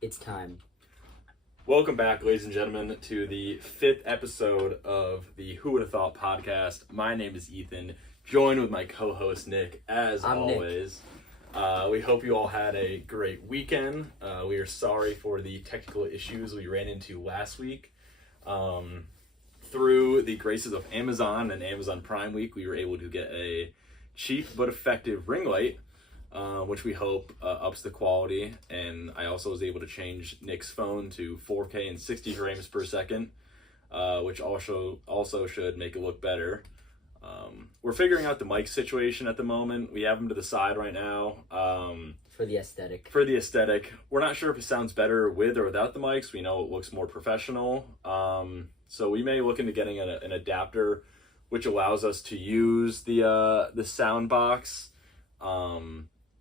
It's time. Welcome back, ladies and gentlemen, to the 5th episode of the Who Would Have Thought podcast. My name is Ethan, joined with my co-host Nick, as I'm always. We hope you all had a great weekend. We are sorry for the technical issues we ran into last week. Through the graces of Amazon and Amazon Prime Week, we were able to get a cheap but effective ring light, which we hope ups the quality. And I also was able to change Nick's phone to 4K and 60 frames per second, which also should make it look better. We're figuring out the mic situation at the moment. We have them to the side right now. For the aesthetic. We're not sure if it sounds better with or without the mics. We know it looks more professional. So we may look into getting an adapter which allows us to use the sound box.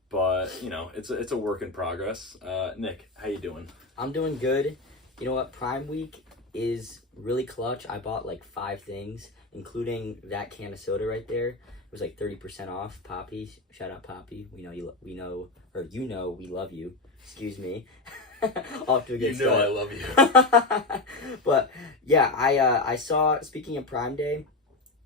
But you know, it's a work in progress. Nick, how you doing? I'm doing good. You know what? Prime Week is really clutch. I bought like 5 things, including that can of soda right there. It was like 30% off. Poppy, shout out Poppy. We know we love you. Excuse me. Off to a good start. I love you. But yeah, I saw, speaking of Prime Day,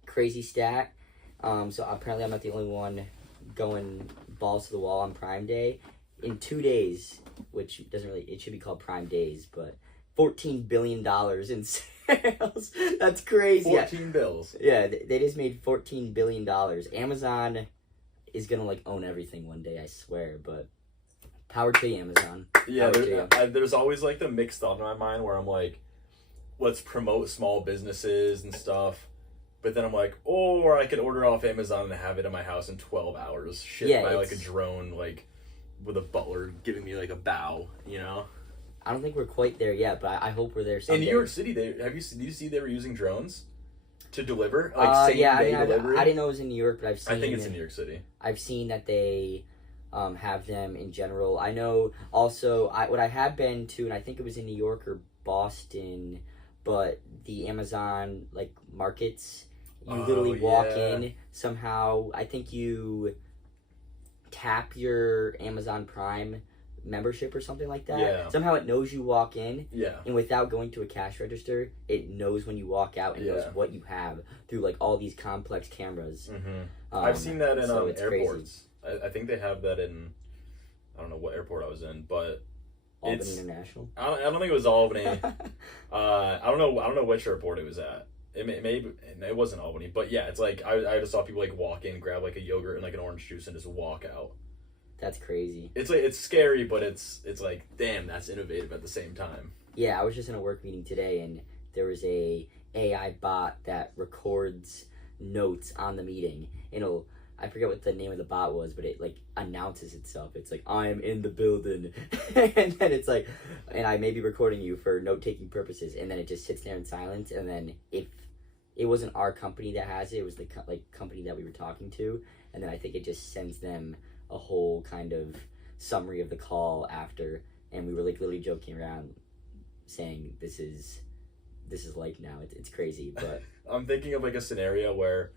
crazy stat. So apparently I'm not the only one going balls to the wall on Prime Day. In 2 days, which it should be called Prime Days, but $14 billion in sales. That's crazy. 14 bills. Yeah, they just made $14 billion. Amazon is gonna like own everything one day, I swear, but power to you, Amazon. Yeah, there's always like the mixed thought in my mind where I'm like, let's promote small businesses and stuff. But then I'm like, or I could order off Amazon and have it in my house in 12 hours. Shipped by like a drone, like with a butler giving me like a bow, you know? I don't think we're quite there yet, but I hope we're there someday. In New York City, did you see they were using drones to deliver? Like same-day delivery? I didn't know it was in New York, but I think it's in New York City. I've seen that they have them in general. I know also, what I have been to, and I think it was in New York or Boston, but the Amazon like markets, you literally walk in somehow. I think you tap your Amazon Prime membership or something like that. Yeah. Somehow it knows you walk in. Yeah. And without going to a cash register, it knows when you walk out and knows what you have through like all these complex cameras. Mm-hmm. I've seen that in airports. Crazy. I think they have that in, I don't know what airport I was in, but Albany International. I don't think it was Albany. I don't know which airport it was at. It wasn't Albany, but yeah, it's like I just saw people like walk in, grab like a yogurt and like an orange juice and just walk out. That's crazy. It's like, it's scary, but it's like, damn, that's innovative at the same time. Yeah, I was just in a work meeting today and there was a AI bot that records notes on the meeting. I forget what the name of the bot was, but it like announces itself. It's like, I am in the building. And then it's like, and I may be recording you for note-taking purposes. And then it just sits there in silence. And then if it wasn't our company that has it, it was the company that we were talking to. And then I think it just sends them a whole kind of summary of the call after. And we were like literally joking around saying, this is life now. It's crazy, but I'm thinking of like a scenario where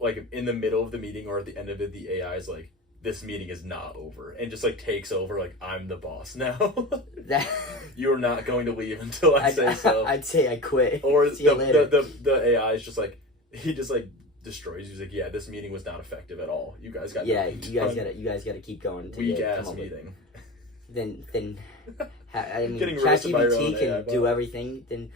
like in the middle of the meeting or at the end of it, the AI is like, this meeting is not over, and just like takes over, like, I'm the boss now. You're not going to leave until I say so. I'd say I quit. Or see you later. The AI is just like, he just like destroys you. He's like, yeah, this meeting was not effective at all. You guys got you guys gotta keep going. Weak ass meeting. Then I mean, ChatGPT can do everything. Then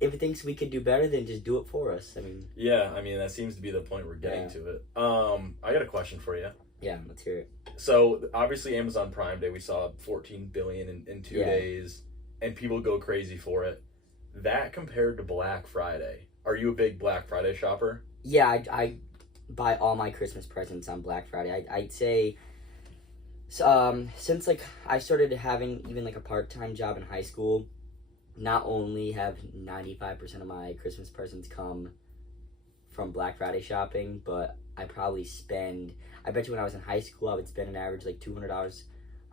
if it thinks we could do better, then just do it for us. I mean, that seems to be the point we're getting to it. I got a question for you. Yeah, let's hear it. So obviously Amazon Prime Day, we saw 14 billion in 2 days, and people go crazy for it. That compared to Black Friday, are you a big Black Friday shopper? Yeah, I buy all my Christmas presents on Black Friday. I'd say since like I started having even like a part-time job in high school, not only have 95% of my Christmas presents come from Black Friday shopping, but I bet you when I was in high school, I would spend an average like $200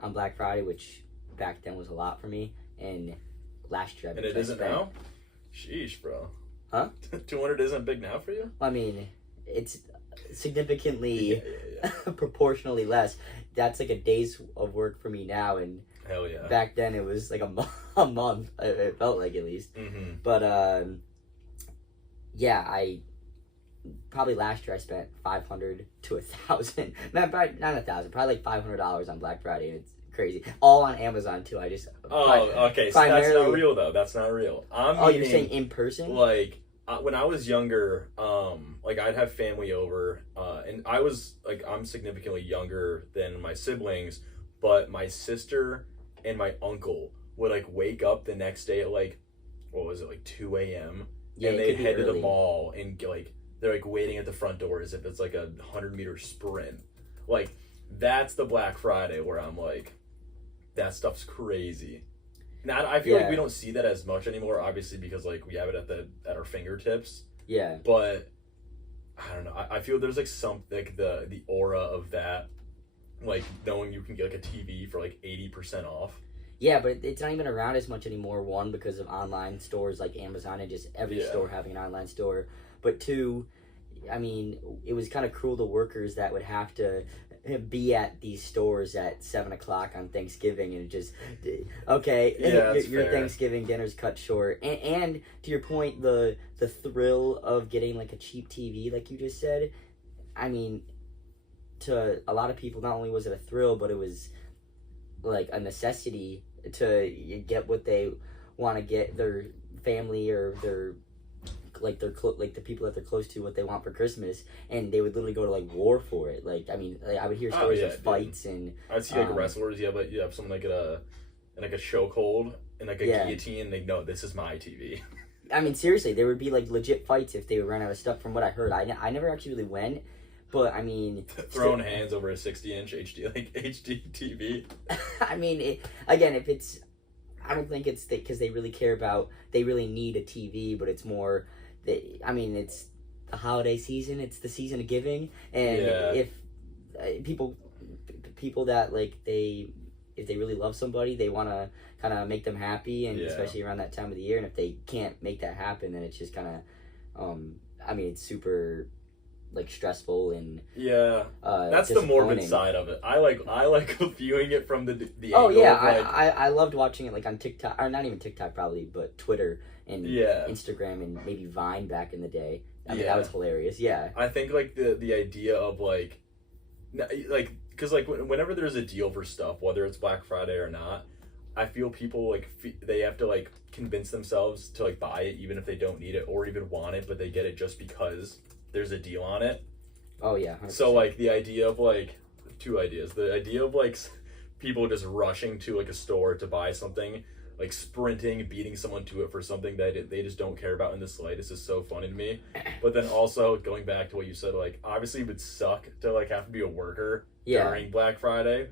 on Black Friday, which back then was a lot for me. And last year, and it isn't now? Sheesh, bro. Huh? 200 isn't big now for you? I mean, it's significantly proportionally less. That's like a day's of work for me now, and Hell yeah. Back then it was like a month. It felt like, at least. Mm-hmm. But yeah, I probably last year I spent $500 to $1,000. Not 1,000, probably like $500 on Black Friday. It's crazy. All on Amazon too. I just okay. So that's not real though. That's not real. You're saying in person? Like when I was younger, like I'd have family over, and I was like, I'm significantly younger than my siblings, but my sister and my uncle would like wake up the next day at like, what was it, like 2 a.m. Yeah, and they'd head to the mall and like they're like waiting at the front door as if it's like a 100-meter sprint. Like that's the Black Friday where I'm like, that stuff's crazy. Now I feel like we don't see that as much anymore, obviously, because like we have it at our fingertips. Yeah. But I don't know. I feel there's like some like the aura of that, like knowing you can get like a TV for like 80% off. Yeah, but it's not even around as much anymore. One, because of online stores like Amazon and just every store having an online store. But two, I mean, it was kind of cruel to workers that would have to be at these stores at 7 o'clock on Thanksgiving, and just your Thanksgiving dinner's cut short. And to your point, the thrill of getting like a cheap TV, like you just said, I mean, to a lot of people, not only was it a thrill, but it was like a necessity to get what they want to get their family or their the people that they're close to, what they want for Christmas, and they would literally go to like war for it. Like, I mean, I would hear stories of fights, and I'd see like wrestlers. You have someone like in a chokehold and like a guillotine, and they know this is my TV. I mean, seriously, there would be like legit fights if they would run out of stuff. From what I heard, I never actually really went, but I mean, throwing hands over a 60-inch HD TV. I mean, again, if it's, I don't think it's because they really care about, they really need a TV, but it's more. I mean, it's the holiday season. It's the season of giving, and if people that like if they really love somebody, they want to kind of make them happy, and especially around that time of the year. And if they can't make that happen, then it's just kind of, I mean, it's super like stressful and that's the morbid side of it. I like viewing it from the oh angle yeah, of, like, I loved watching it like on TikTok, or not even TikTok probably, but Twitter and Instagram and maybe Vine back in the day. I mean, that was hilarious. I think like the idea of like because like whenever there's a deal for stuff, whether it's Black Friday or not, I feel people like they have to like convince themselves to like buy it even if they don't need it or even want it, but they get it just because there's a deal on it. Oh yeah. 100%. So like the idea of like two ideas. The idea of like people just rushing to like a store to buy something, like sprinting, beating someone to it for something that they just don't care about in the slightest is so funny to me. But then also going back to what you said, like obviously it would suck to like have to be a worker during Black Friday,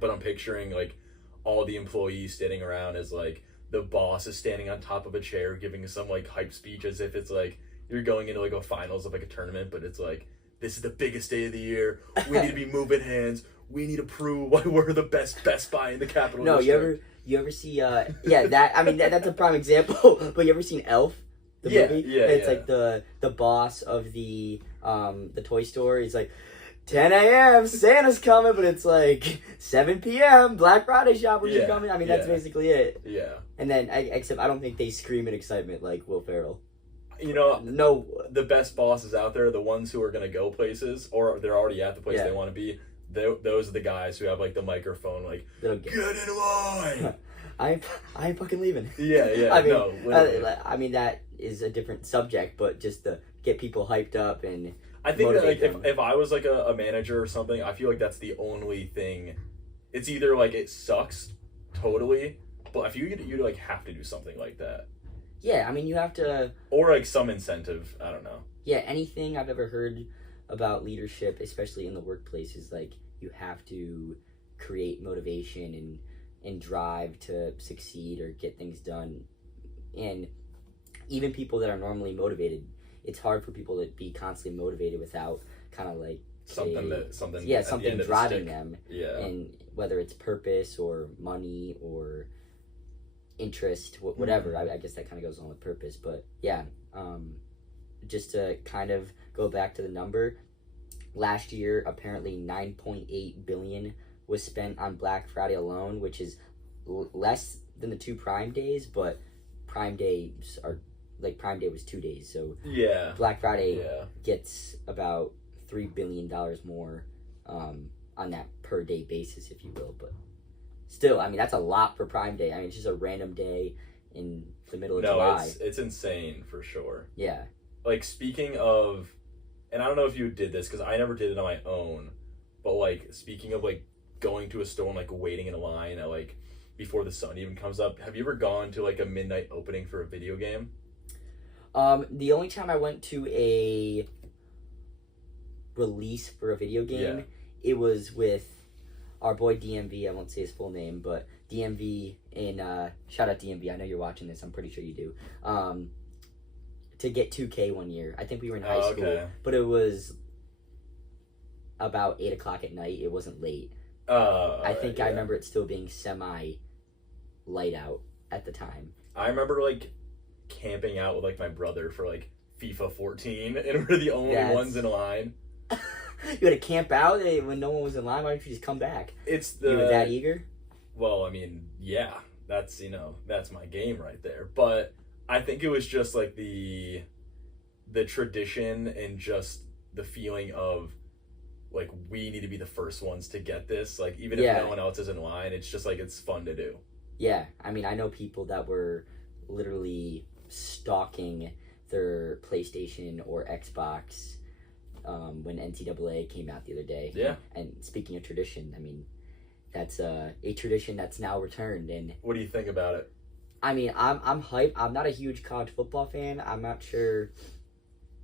but I'm picturing like all the employees standing around as like the boss is standing on top of a chair giving some like hype speech as if it's like you're going into like a finals of like a tournament, but it's like, this is the biggest day of the year. We need to be moving hands. We need to prove why we're the Best Buy in the capital. No, district. you ever see that? I mean, that's a prime example. But you ever seen Elf, the movie? Yeah, it's like the boss of the toy store. He's like, 10 a.m. Santa's coming, but it's like 7 p.m. Black Friday shoppers are coming. I mean, that's basically it. Yeah. And then, except I don't think they scream in excitement like Will Ferrell. You know, no, the best bosses out there, the ones who are going to go places or they're already at the place they want to be, those are the guys who have like the microphone, like, get in line. I ain't fucking leaving. Yeah. I mean, that is a different subject, but just to get people hyped up and I think that like if I was like a manager or something, I feel like that's the only thing. It's either like it sucks totally, but if you like have to do something like that. Yeah, I mean, you have to... Or, like, some incentive. I don't know. Yeah, anything I've ever heard about leadership, especially in the workplace, is, like, you have to create motivation and drive to succeed or get things done. And even people that are normally motivated, it's hard for people to be constantly motivated without kind of, like... something driving them. Yeah. And whether it's purpose or money or... interest, whatever. I guess that kind of goes on with purpose, but yeah, just to kind of go back to the number, last year apparently 9.8 billion was spent on Black Friday alone, which is less than the 2 Prime days, but Prime days are like Prime Day was 2 days, so Yeah. Black Friday Yeah. gets about $3 billion more on that per day basis, if you will. But still, I mean, that's a lot for Prime Day. I mean, it's just a random day in the middle of July. It's insane for sure. Yeah. Like, speaking of, and I don't know if you did this because I never did it on my own, but like speaking of like going to a store and like waiting in a line at like before the sun even comes up, have you ever gone to like a midnight opening for a video game? The only time I went to a release for a video game, it was with our boy DMV. I won't say his full name, but DMV in shout out DMV. I know you're watching this. I'm pretty sure you do. To get 2K one year. I think we were in high school, but it was about 8 o'clock at night. It wasn't late. I think I remember it still being semi light out at the time. I remember like camping out with like my brother for like FIFA 14, and we're the only ones in line. You had to camp out when no one was in line. Why don't you just come back? You were that eager? Well, I mean, yeah, that's that's my game right there. But I think it was just like the tradition and just the feeling of like we need to be the first ones to get this. Like even if no one else is in line, it's just like it's fun to do. Yeah, I mean, I know people that were literally stalking their PlayStation or Xbox when NCAA came out the other day. Yeah. And speaking of tradition, I mean, that's a tradition that's now returned. And what do you think about it? I mean, I'm hyped. I'm not a huge college football fan. I'm not sure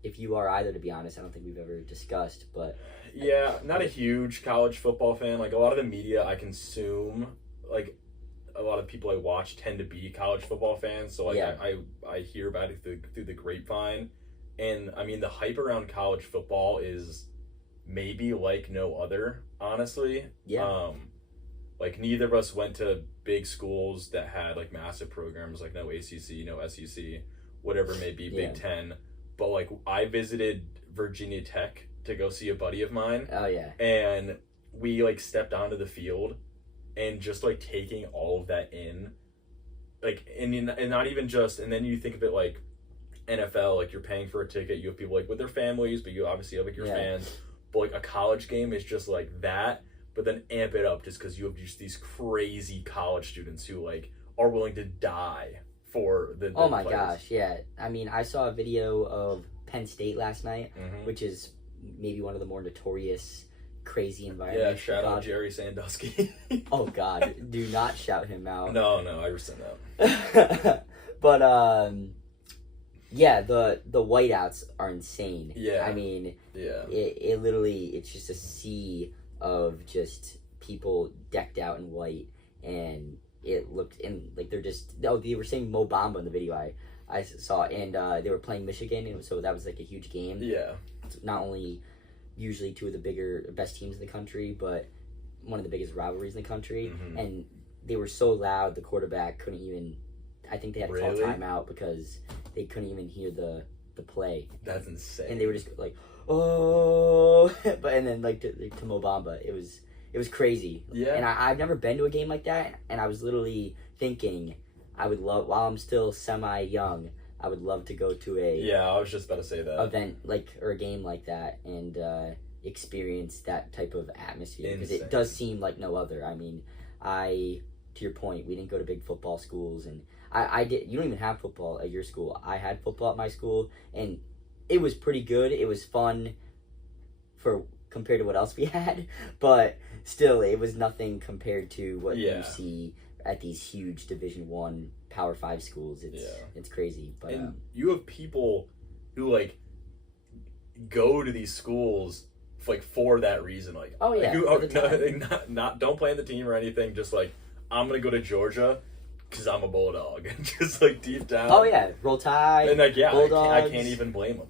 if you are either, to be honest. I don't think we've ever discussed, but yeah, not a huge college football fan. Like a lot of the media I consume, like a lot of people I watch tend to be college football fans. So like I hear about it through the grapevine. And I mean, the hype around college football is maybe like no other, honestly. Yeah. Like neither of us went to big schools that had like massive programs, like no ACC, no SEC, whatever it may be, Big Ten. But like I visited Virginia Tech to go see a buddy of mine. Oh yeah. And we like stepped onto the field and just like taking all of that in, like and not even just, and then you think of it like NFL, like you're paying for a ticket, you have people like with their families, but you obviously have like your fans. But like a college game is just like that, but then amp it up just because you have just these crazy college students who like are willing to die for the oh my players. Gosh, yeah. I mean, I saw a video of Penn State last night, which is maybe one of the more notorious crazy environments. Yeah, shout out Jerry Sandusky. Oh God, do not shout him out. No, I rescind that. But yeah, the whiteouts are insane. Yeah. I mean, it literally, it's just a sea of just people decked out in white, and it looked, and like they're just, they were saying Mo Bamba in the video I saw, and they were playing Michigan, and so that was like a huge game. Yeah. It's not only usually two of the best teams in the country, but one of the biggest rivalries in the country, and they were so loud, the quarterback couldn't even, I think they had to call timeout because they couldn't even hear the play. That's insane. And they were just like, oh, but and then like to Mo Bamba, it was crazy. Yeah. And I've never been to a game like that, and I was literally thinking I would love, while I'm still semi young, I would love to go to I was just about to say that event or a game like that and experience that type of atmosphere, because it does seem like no other. I mean, to your point, we didn't go to big football schools, and I did. You don't even have football at your school. I had football at my school, and it was pretty good. It was fun compared to what else we had, but still, it was nothing compared to what you see at these huge Division I Power 5 schools. It's crazy. But and you have people who like go to these schools like for that reason, like don't play in the team or anything, just like I'm gonna go to Georgia because I'm a Bulldog, and just like deep down. Oh yeah, Roll Tide. And like Bulldogs. I can't even blame them.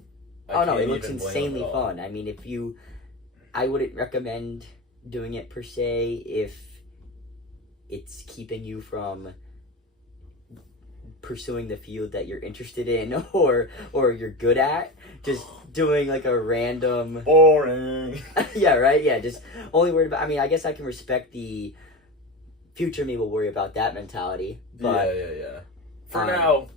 It looks insanely fun. I mean, I wouldn't recommend doing it per se if it's keeping you from pursuing the field that you're interested in or you're good at. Just doing like a random boring. Yeah, right. Yeah, just only worried about. I mean, I guess I can respect the future me will worry about that mentality. But yeah. For now,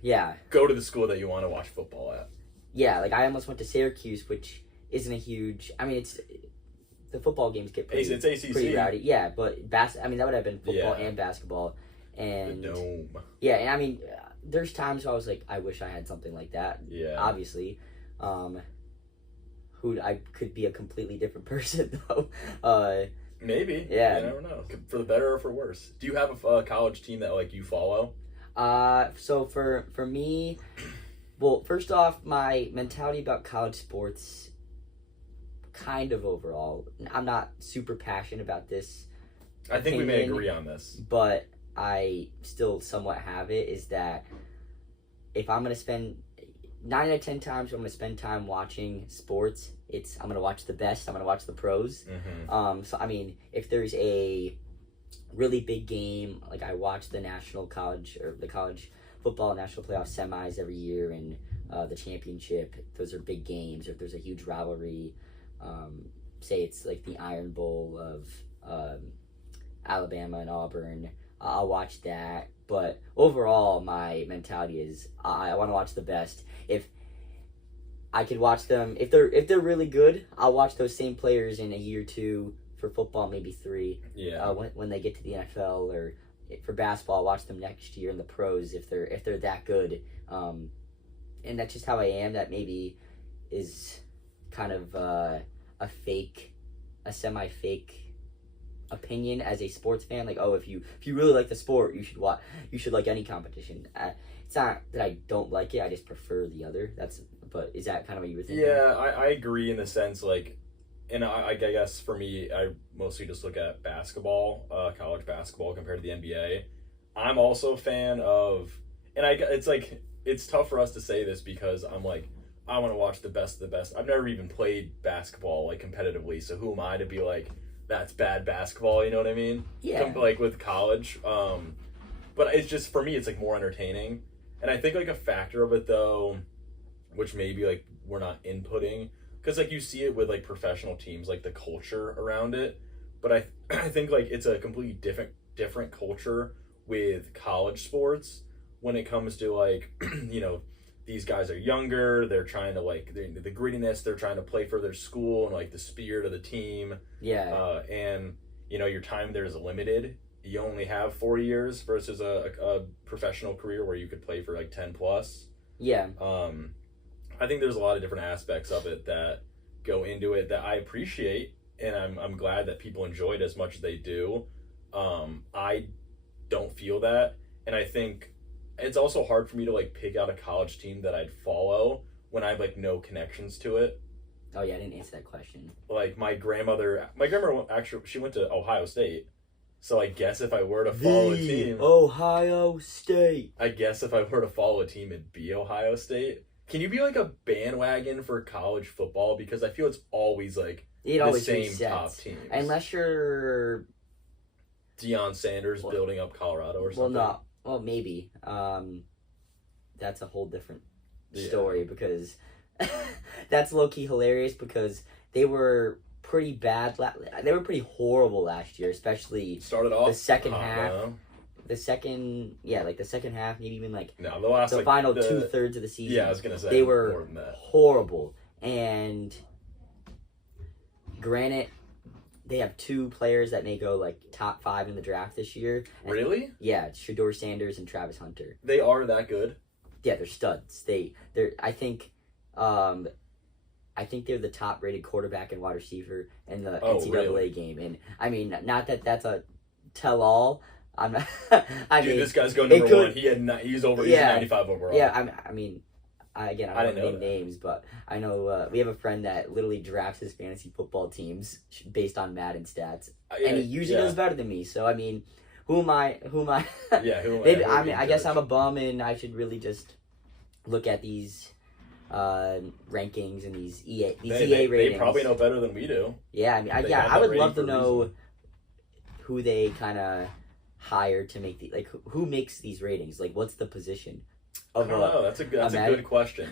yeah, go to the school that you want to watch football at. Yeah, like I almost went to Syracuse, which isn't a huge. I mean, it's the football games get pretty, It's ACC. pretty rowdy. Yeah, but I mean, that would have been football and basketball, and the Dome. Yeah, and I mean, there's times where I was like, I wish I had something like that. Yeah. Obviously, I could be a completely different person though. Maybe. Yeah. You never know. For the better or for worse. Do you have a college team that like you follow? So for me, well, first off, my mentality about college sports, kind of overall, I'm not super passionate about this. I think we may agree on this. But I still somewhat have it, is that if I'm going to spend 9 out of 10 times, I'm going to spend time watching sports, I'm going to watch the best, I'm going to watch the pros. Mm-hmm. So, I mean, if there's a really big game, like I watch the college football national playoff semis every year, and the championship, those are big games. Or if there's a huge rivalry, say it's like the Iron Bowl of Alabama and Auburn, I'll watch that. But overall, my mentality is I want to watch the best. If I could watch them, if they're really good, I'll watch those same players in a year or two. For football, maybe 3. Yeah. When they get to the NFL, or for basketball, I'll watch them next year in the pros if they're that good. And that's just how I am. That maybe is kind of a semi-fake opinion as a sports fan. Like, oh, if you really like the sport, you should like any competition. It's not that I don't like it, I just prefer the other. But is that kind of what you were thinking? Yeah, I agree in the sense, like, and I guess for me, I mostly just look at basketball, college basketball compared to the NBA. I'm also a fan of, and it's tough for us to say this because I'm like, I want to watch the best of the best. I've never even played basketball like competitively, so who am I to be like, that's bad basketball, you know what I mean? Yeah. Like with college. But it's just, for me, it's like more entertaining. And I think like a factor of it though, which maybe like we're not inputting, because like you see it with like professional teams, like the culture around it. But I think like it's a completely different culture with college sports when it comes to like, you know, these guys are younger, they're trying to like the grittiness, they're trying to play for their school and like the spirit of the team. Yeah. And you know, your time there is limited. You only have 4 years versus a professional career where you could play for like 10 plus. Yeah. I think there's a lot of different aspects of it that go into it that I appreciate, and I'm glad that people enjoy it as much as they do. I don't feel that, and I think it's also hard for me to like pick out a college team that I'd follow when I have like no connections to it. Oh yeah, I didn't answer that question. Like my grandmother actually, she went to Ohio State. So I guess if I were to follow a team, Ohio State. I guess if I were to follow a team, it'd be Ohio State. Can you be like a bandwagon for college football? Because I feel it's always like the same top teams. Unless you're Deion Sanders building up Colorado or something. Well, maybe. That's a whole different story because that's low-key hilarious because they were pretty bad. They were pretty horrible last year, especially started off the second half. No. The second half, maybe even like the final 2/3 of the season. Yeah, I was gonna say they were horrible. And granted, they have 2 players that may go like top 5 in the draft this year. Really? Yeah, it's Shedeur Sanders and Travis Hunter. They are that good? Yeah, they're studs. They're I think they're the top rated quarterback and wide receiver in the NCAA game. And I mean, not that that's a tell all. I'm not. This guy's going number 1. He's 95 overall. Yeah, I mean, I don't know names, but I know we have a friend that literally drafts his fantasy football teams based on Madden stats, and he usually does better than me. So I mean, who am I? Yeah, who am I? I mean, I guess I'm a bum, and I should really just look at these rankings and these EA ratings. They probably know better than we do. Yeah, I mean, I would love to know who they kind of hire to make who makes these ratings? Like, what's the position? I don't know. That's a good question.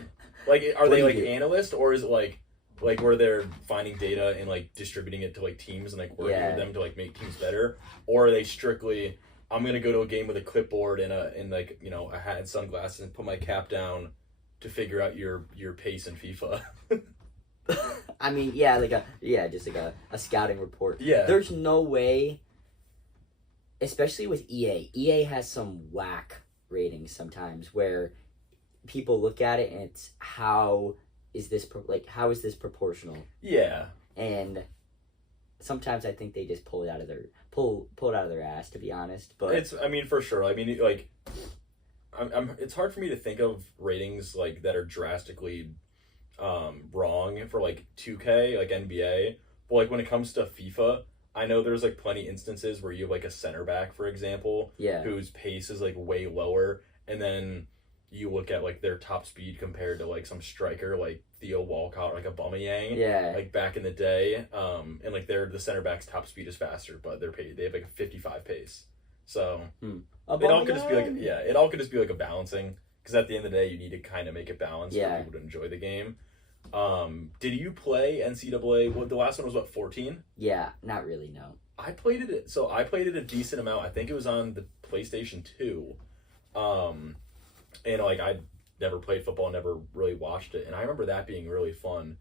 Like, are they like analysts, or is it like like where they're finding data and like distributing it to like teams and like working Yeah. with them to like make teams better, or are they strictly I'm gonna go to a game with a clipboard and like a hat and sunglasses and put my cap down to figure out your pace in FIFA? I mean, just like a scouting report. Yeah. There's no way, especially with EA. EA has some whack ratings sometimes where people look at it and it's how is this proportional? Yeah. And sometimes I think they just pull it out of their ass, to be honest. But it's, I mean, for sure. I mean, like, it's hard for me to think of ratings like that are drastically wrong for like 2K, like NBA. But like when it comes to FIFA, I know there's like plenty instances where you have like a center back, for example, yeah, whose pace is like way lower, and then you look at like their top speed compared to like some striker like Theo Walcott or like a Aubameyang, yeah, like back in the day, and like the center back's top speed is faster, but they have like a 55 pace. So it all could just be like it all could just be like a balancing, because at the end of the day you need to kind of make it balanced for people to enjoy the game. Did you play NCAA? Well, the last one was what, 14? Yeah, not really, no. I played it a decent amount. I think it was on the PlayStation 2. And like I never played football, never really watched it, and I remember that being really fun.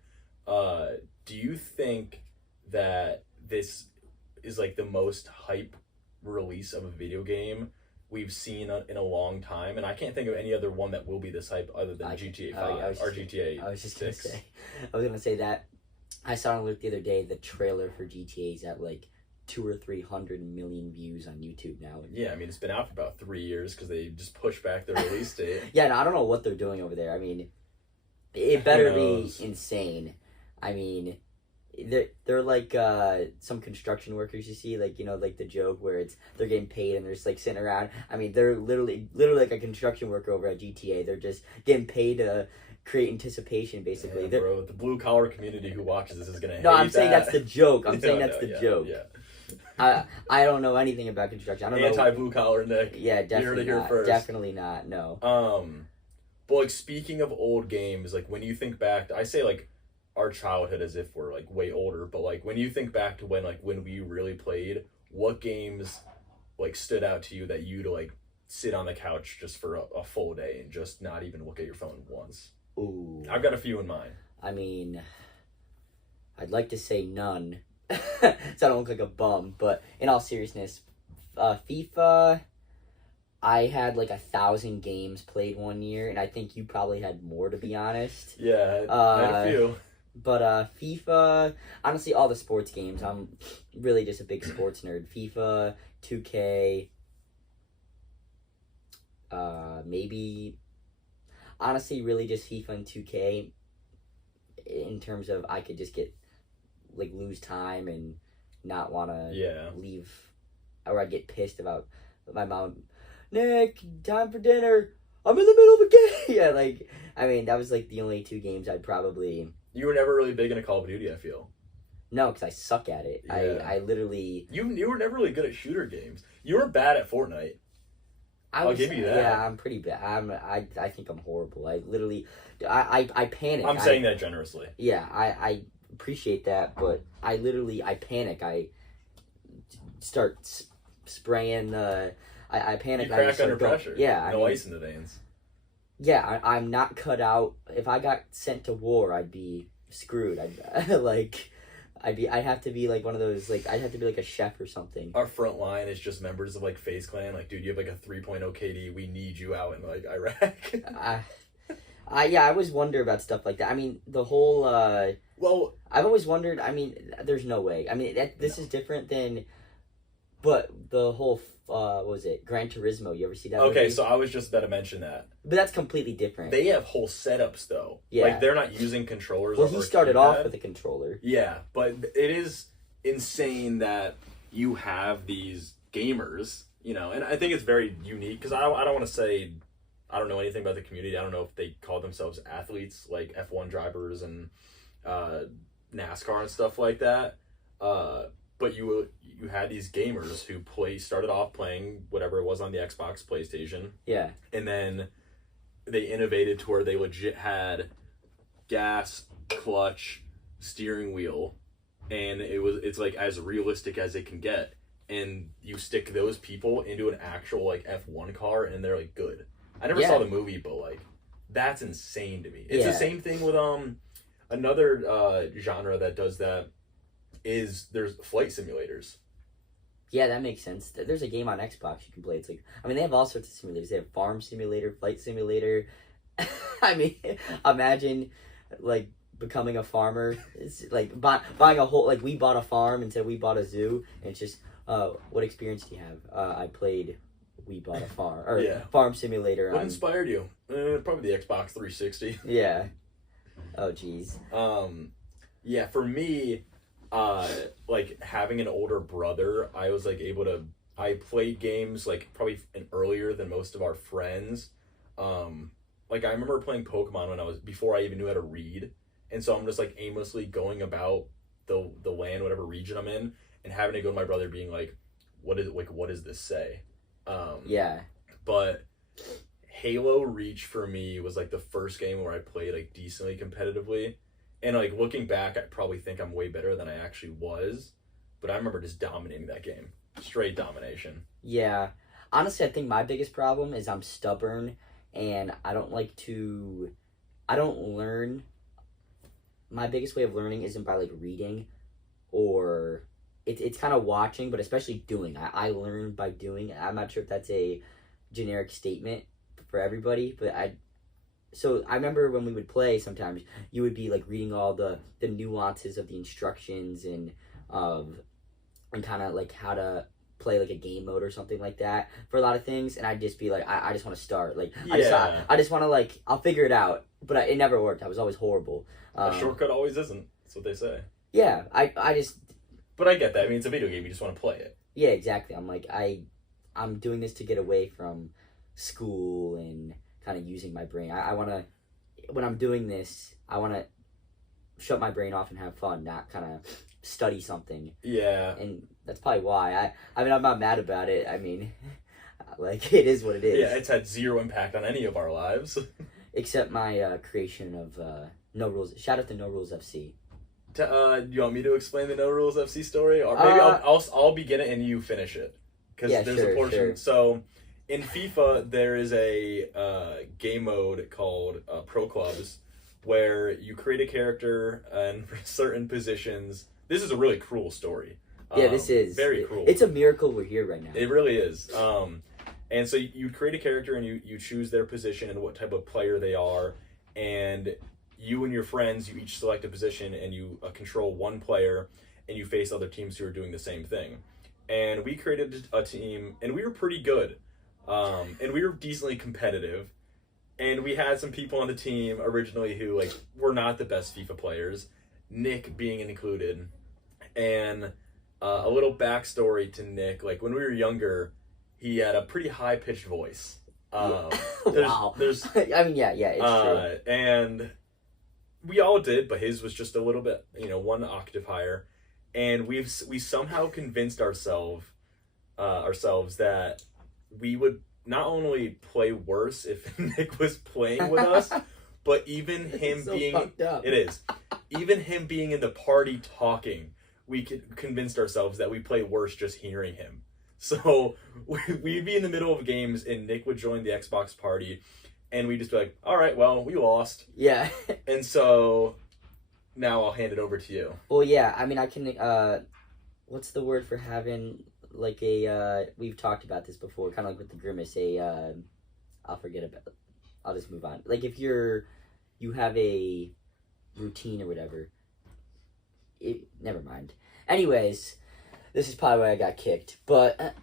Do you think that this is like the most hype release of a video game we've seen in a long time? And I can't think of any other one that will be this hype other than GTA 5 or GTA 6. I was gonna say that I saw an alert the other day. The trailer for GTA is at like 200 or 300 million views on YouTube now. Yeah, I mean, it's been out for about 3 years because they just pushed back the release date. Yeah, no, I don't know what they're doing over there. I mean, it better be insane. I mean, they're like some construction workers you see, like, like the joke where they're getting paid and they're just like sitting around. I mean, they're literally like a construction worker over at GTA. They're just getting paid to create anticipation, basically. Yeah, bro, the blue collar community who watches this is gonna hate No, I'm saying that's the joke. I'm saying no, that's the yeah, joke. Yeah. I don't know anything about construction. I don't know. Anti-blue collar, Nick. Yeah, definitely you heard it here not. first. Definitely not. No. But like speaking of old games, like when you think back, I say like our childhood as if we're like way older, but like when you think back to when we really played, what games like stood out to you that you'd like sit on the couch just for a full day and just not even look at your phone once? Ooh. I've got a few in mind. I mean, I'd like to say none. So I don't look like a bum, but in all seriousness, FIFA, I had like 1,000 games played one year, and I think you probably had more, to be honest. Yeah, I had a few. But FIFA, honestly, all the sports games. I'm really just a big sports nerd. FIFA, 2K, maybe, honestly, really just FIFA and 2K. In terms of I could just lose time and not want to leave, or I'd get pissed about my mom. Nick, time for dinner. I'm in the middle of a game. Yeah, like, I mean, that was like the only 2 games I'd probably. You were never really big into Call of Duty, I feel. No, because I suck at it. Yeah. I literally. You were never really good at shooter games. You were bad at Fortnite. I'll give you that. Yeah, I'm pretty bad. I think I'm horrible. I literally, I panic. I'm saying that generously. Yeah, I appreciate that, but I panic. I start spraying. I panic. You crack under pressure. Yeah, no ice in the veins. Yeah, I'm not cut out. If I got sent to war, I'd be screwed. I'd have to be like one of those, like, I'd have to be like a chef or something. Our front line is just members of like FaZe Clan. Like, dude, you have like a 3.0 KD. We need you out in like Iraq. I always wonder about stuff like that. I mean, the whole. Well, I've always wondered. I mean, there's no way. I mean, this is different than. But the whole, what was it? Gran Turismo. You ever see that? Okay, movie? so I was just about to mention that. But that's completely different. They have whole setups though. Yeah. Like they're not using controllers. Well, he started off with a controller. Yeah, but it is insane that you have these gamers, and I think it's very unique because I don't want to say I don't know anything about the community. I don't know if they call themselves athletes like F1 drivers and NASCAR and stuff like that. But you had these gamers who started off playing whatever it was on the Xbox, PlayStation. Yeah. And then they innovated to where they legit had gas, clutch, steering wheel, and it's like as realistic as it can get, and you stick those people into an actual like F1 car, and they're like good. I never saw the movie, but like that's insane to me. It's the same thing with another genre that does that is there's flight simulators. Yeah, that makes sense. There's a game on Xbox you can play. It's like, I mean, they have all sorts of simulators. They have farm simulator, flight simulator. I mean, imagine like becoming a farmer. It's like buying a whole, like we bought a farm instead we bought a zoo. And it's just, what experience do you have? I played We Bought a Farm, or Farm Simulator. What inspired you? Probably the Xbox 360. Yeah. Oh, geez. Yeah, for me, like having an older brother, I was like I played games like probably earlier than most of our friends. Like I remember playing Pokemon before I even knew how to read, and so I'm just like aimlessly going about the land, whatever region I'm in, and having to go to my brother being like, what does this say? Yeah. But Halo Reach for me was like the first game where I played like decently competitively. And like looking back, I probably think I'm way better than I actually was. But I remember just dominating that game. Straight domination. Yeah. Honestly, I think my biggest problem is I'm stubborn and I don't learn. My biggest way of learning isn't by like reading or it's kind of watching, but especially doing. I learn by doing. I'm not sure if that's a generic statement for everybody, but So I remember when we would play, sometimes you would be like reading all the nuances of the instructions and kind of like how to play like a game mode or something like that for a lot of things, and I'd just be like, I just want to start. Like I just want to like I'll figure it out, but it never worked. I was always horrible. A shortcut always isn't. That's what they say. Yeah, I just. But I get that. I mean, it's a video game. You just want to play it. Yeah, exactly. I'm like I'm doing this to get away from school and kind of using my brain. I want to, when I'm doing this, I want to shut my brain off and have fun, not kind of study something. Yeah. And that's probably why. I mean, I'm not mad about it. I mean, like, it is what it is. Yeah, it's had zero impact on any of our lives. Except my creation of No Rules. Shout out to No Rules FC. You want me to explain the No Rules FC story? Or maybe I'll begin it and you finish it. Because there's a portion. Sure. So, in FIFA, there is a game mode called Pro Clubs, where you create a character and for certain positions. This is a really cruel story. Yeah, this is. Very cruel. It's a miracle we're here right now. It really is. And so you create a character and you choose their position and what type of player they are. And you and your friends, you each select a position and you control one player and you face other teams who are doing the same thing. And we created a team and we were pretty good. And we were decently competitive, and we had some people on the team originally who like were not the best FIFA players, Nick being included. And a little backstory to Nick: like when we were younger, he had a pretty high pitched voice. Wow. I mean, yeah, it's true. And we all did, but his was just a little bit, one octave higher. And we somehow convinced ourselves that we would not only play worse if Nick was playing with us, but even him even him being in the party talking, we could convinced ourselves that we play worse just hearing him. So we'd be in the middle of games and Nick would join the Xbox party and we'd just be like, all right, well, we lost. Yeah. And so now I'll hand it over to you. Well, yeah, I mean, I can, what's the word for having like we've talked about this before, kind of like with the grimace, I'll just move on. Like if you have a routine or whatever, never mind. Anyways, this is probably why I got kicked, but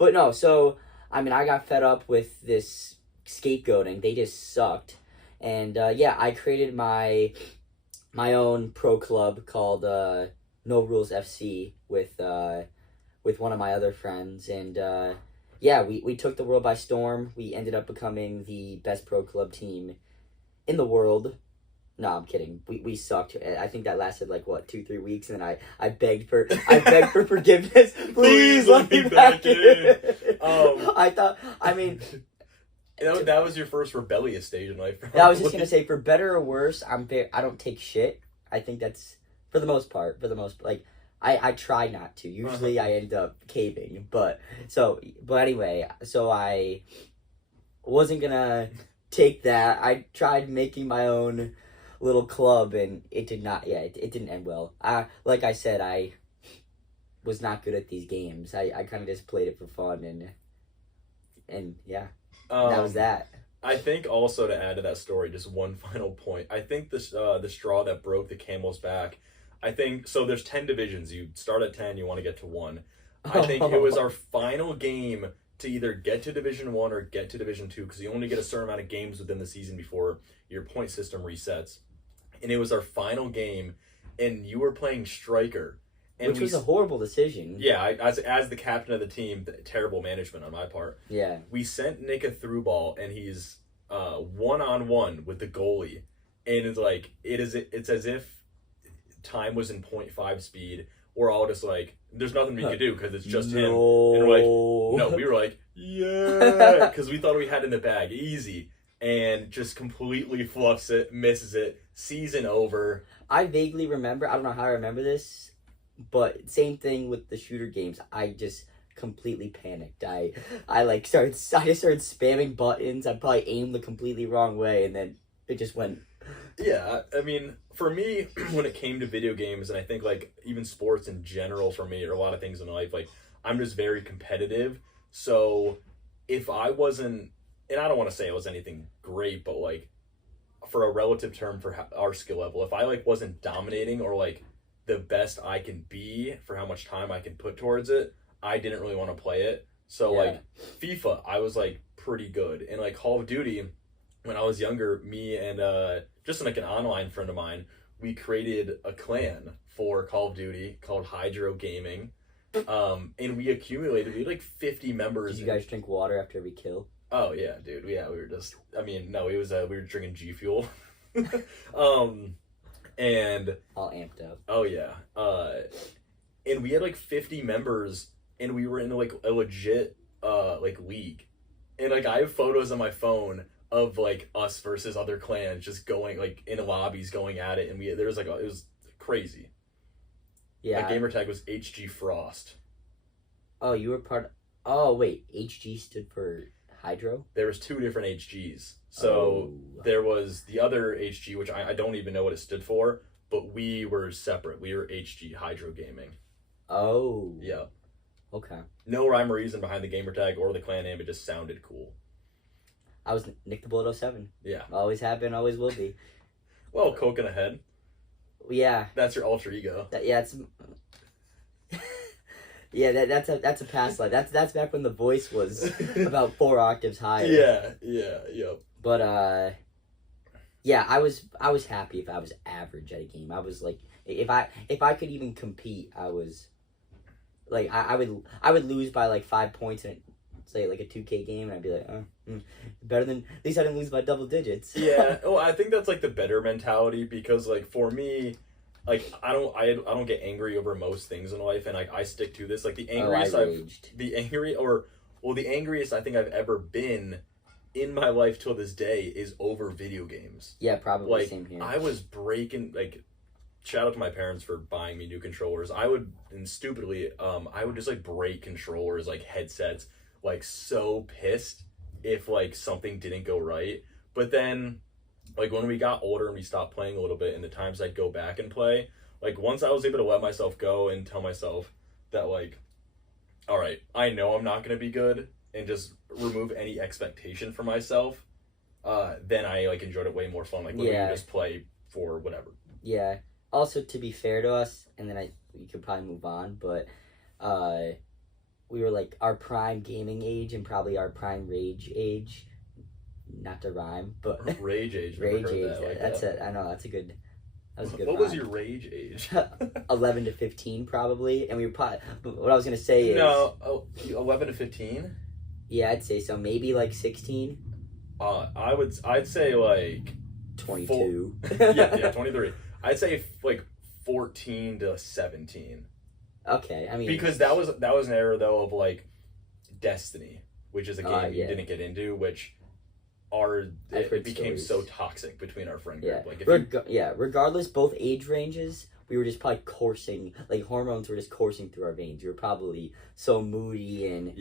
no, so, I mean, I got fed up with this scapegoating. They just sucked. And, I created my own pro club called, No Rules FC with one of my other friends, and we took the world by storm. We ended up becoming the best pro club team in the world. No, I'm kidding. We sucked. I think that lasted like 2-3 weeks, and then I begged for forgiveness. Please let me back in. That was your first rebellious stage in life. I was just gonna say, for better or worse, I don't take shit. I think that's for the most part. Like, I try not to. Usually, I end up caving. But anyway, so I wasn't gonna take that. I tried making my own little club, and it did not. Yeah, it didn't end well. Like I said, I was not good at these games. I kind of just played it for fun, and yeah, that was that. I think also to add to that story, just one final point. I think the straw that broke the camel's back. I think so. There's 10 divisions. You start at 10. You want to get to 1. I think it was our final game to either get to Division 1 or get to Division 2 because you only get a certain amount of games within the season before your point system resets. And it was our final game, and you were playing striker. And which was a horrible decision. Yeah, as the captain of the team, terrible management on my part. Yeah. We sent Nick a through ball, and he's one-on-one with the goalie. And it's like, it's as if time was in 0.5 speed. We're all just like, there's nothing we could do because it's just him. And we're like, no, we were like, yeah, because we thought we had in the bag, easy. And just completely fluffs it, misses it, season over. I vaguely remember, I don't know how I remember this, but same thing with the shooter games. I just completely panicked. I just started spamming buttons. I probably aimed the completely wrong way, and then it just went. Yeah, I mean, for me, when it came to video games, and I think, like, even sports in general for me, or a lot of things in life, like, I'm just very competitive. So if I wasn't, and I don't want to say it was anything great, but, like, for a relative term for our skill level, if I, like, wasn't dominating or, like, the best I can be for how much time I can put towards it, I didn't really want to play it. So, like, FIFA, I was, like, pretty good. And, like, Call of Duty, when I was younger, me and just like an online friend of mine, we created a clan for Call of Duty called Hydro Gaming. And we had like 50 members. Did you guys drink water after every kill? Oh, yeah, dude. Yeah, we were just, I mean, no, it was, we were drinking G Fuel. And all amped up. Oh, yeah. And we had like 50 members, and we were in like a legit, like league. And like, I have photos on my phone of like us versus other clans just going like in lobbies going at it, and there was like it was crazy. Yeah, my gamer tag was HG Frost. Oh, you were part. Oh wait, HG stood for Hydro. There was 2 different HGs. So there was the other HG, which I don't even know what it stood for, but we were separate. We were HG Hydro Gaming. Oh. Yeah. Okay. No rhyme or reason behind the gamer tag or the clan name. It just sounded cool. I was Nick the Bullet 07. Yeah. Always have been, always will be. Well, Coke in a head. Yeah. That's your alter ego. It's... yeah, that's a past life. That's back when the voice was about 4 octaves higher. Yeah. But yeah, I was happy if I was average at a game. I was like, if I could even compete, I was like, I would lose by like 5 points in say like a 2K game, and I'd be like, better than, at least I didn't lose by double digits. Yeah, well, I think that's like the better mentality, because like for me, like I don't get angry over most things in life, and like I stick to this. Like the angriest the angriest I think I've ever been in my life till this day is over video games. Yeah, probably like, same here. I was breaking, like, shout out to my parents for buying me new controllers. I would just like break controllers, like headsets, like so pissed if like something didn't go right. But then like when we got older and we stopped playing a little bit, and the times I'd go back and play, like once I was able to let myself go and tell myself that like, all right, I know I'm not going to be good, and just remove any expectation for myself, then I like enjoyed it way more fun. Like when we just play for whatever. Yeah. Also, to be fair to us, and then we could probably move on, but we were like our prime gaming age and probably our prime rage age. Not to rhyme, but rage age. Rage age. That. I know that's a good. That was a good. What was your rage age? 11 to 15 probably, and we were probably. What I was gonna say is 11 to 15. Yeah, I'd say so. Maybe like 16. I'd say like 22. yeah, 23. I'd say like 14 to 17. Okay, I mean, because that was an era though of like Destiny, which is a game you yeah. didn't get into, which it became so toxic between our friend group. Regardless, both age ranges, we were just probably coursing, like hormones were just coursing through our veins. We were probably so moody and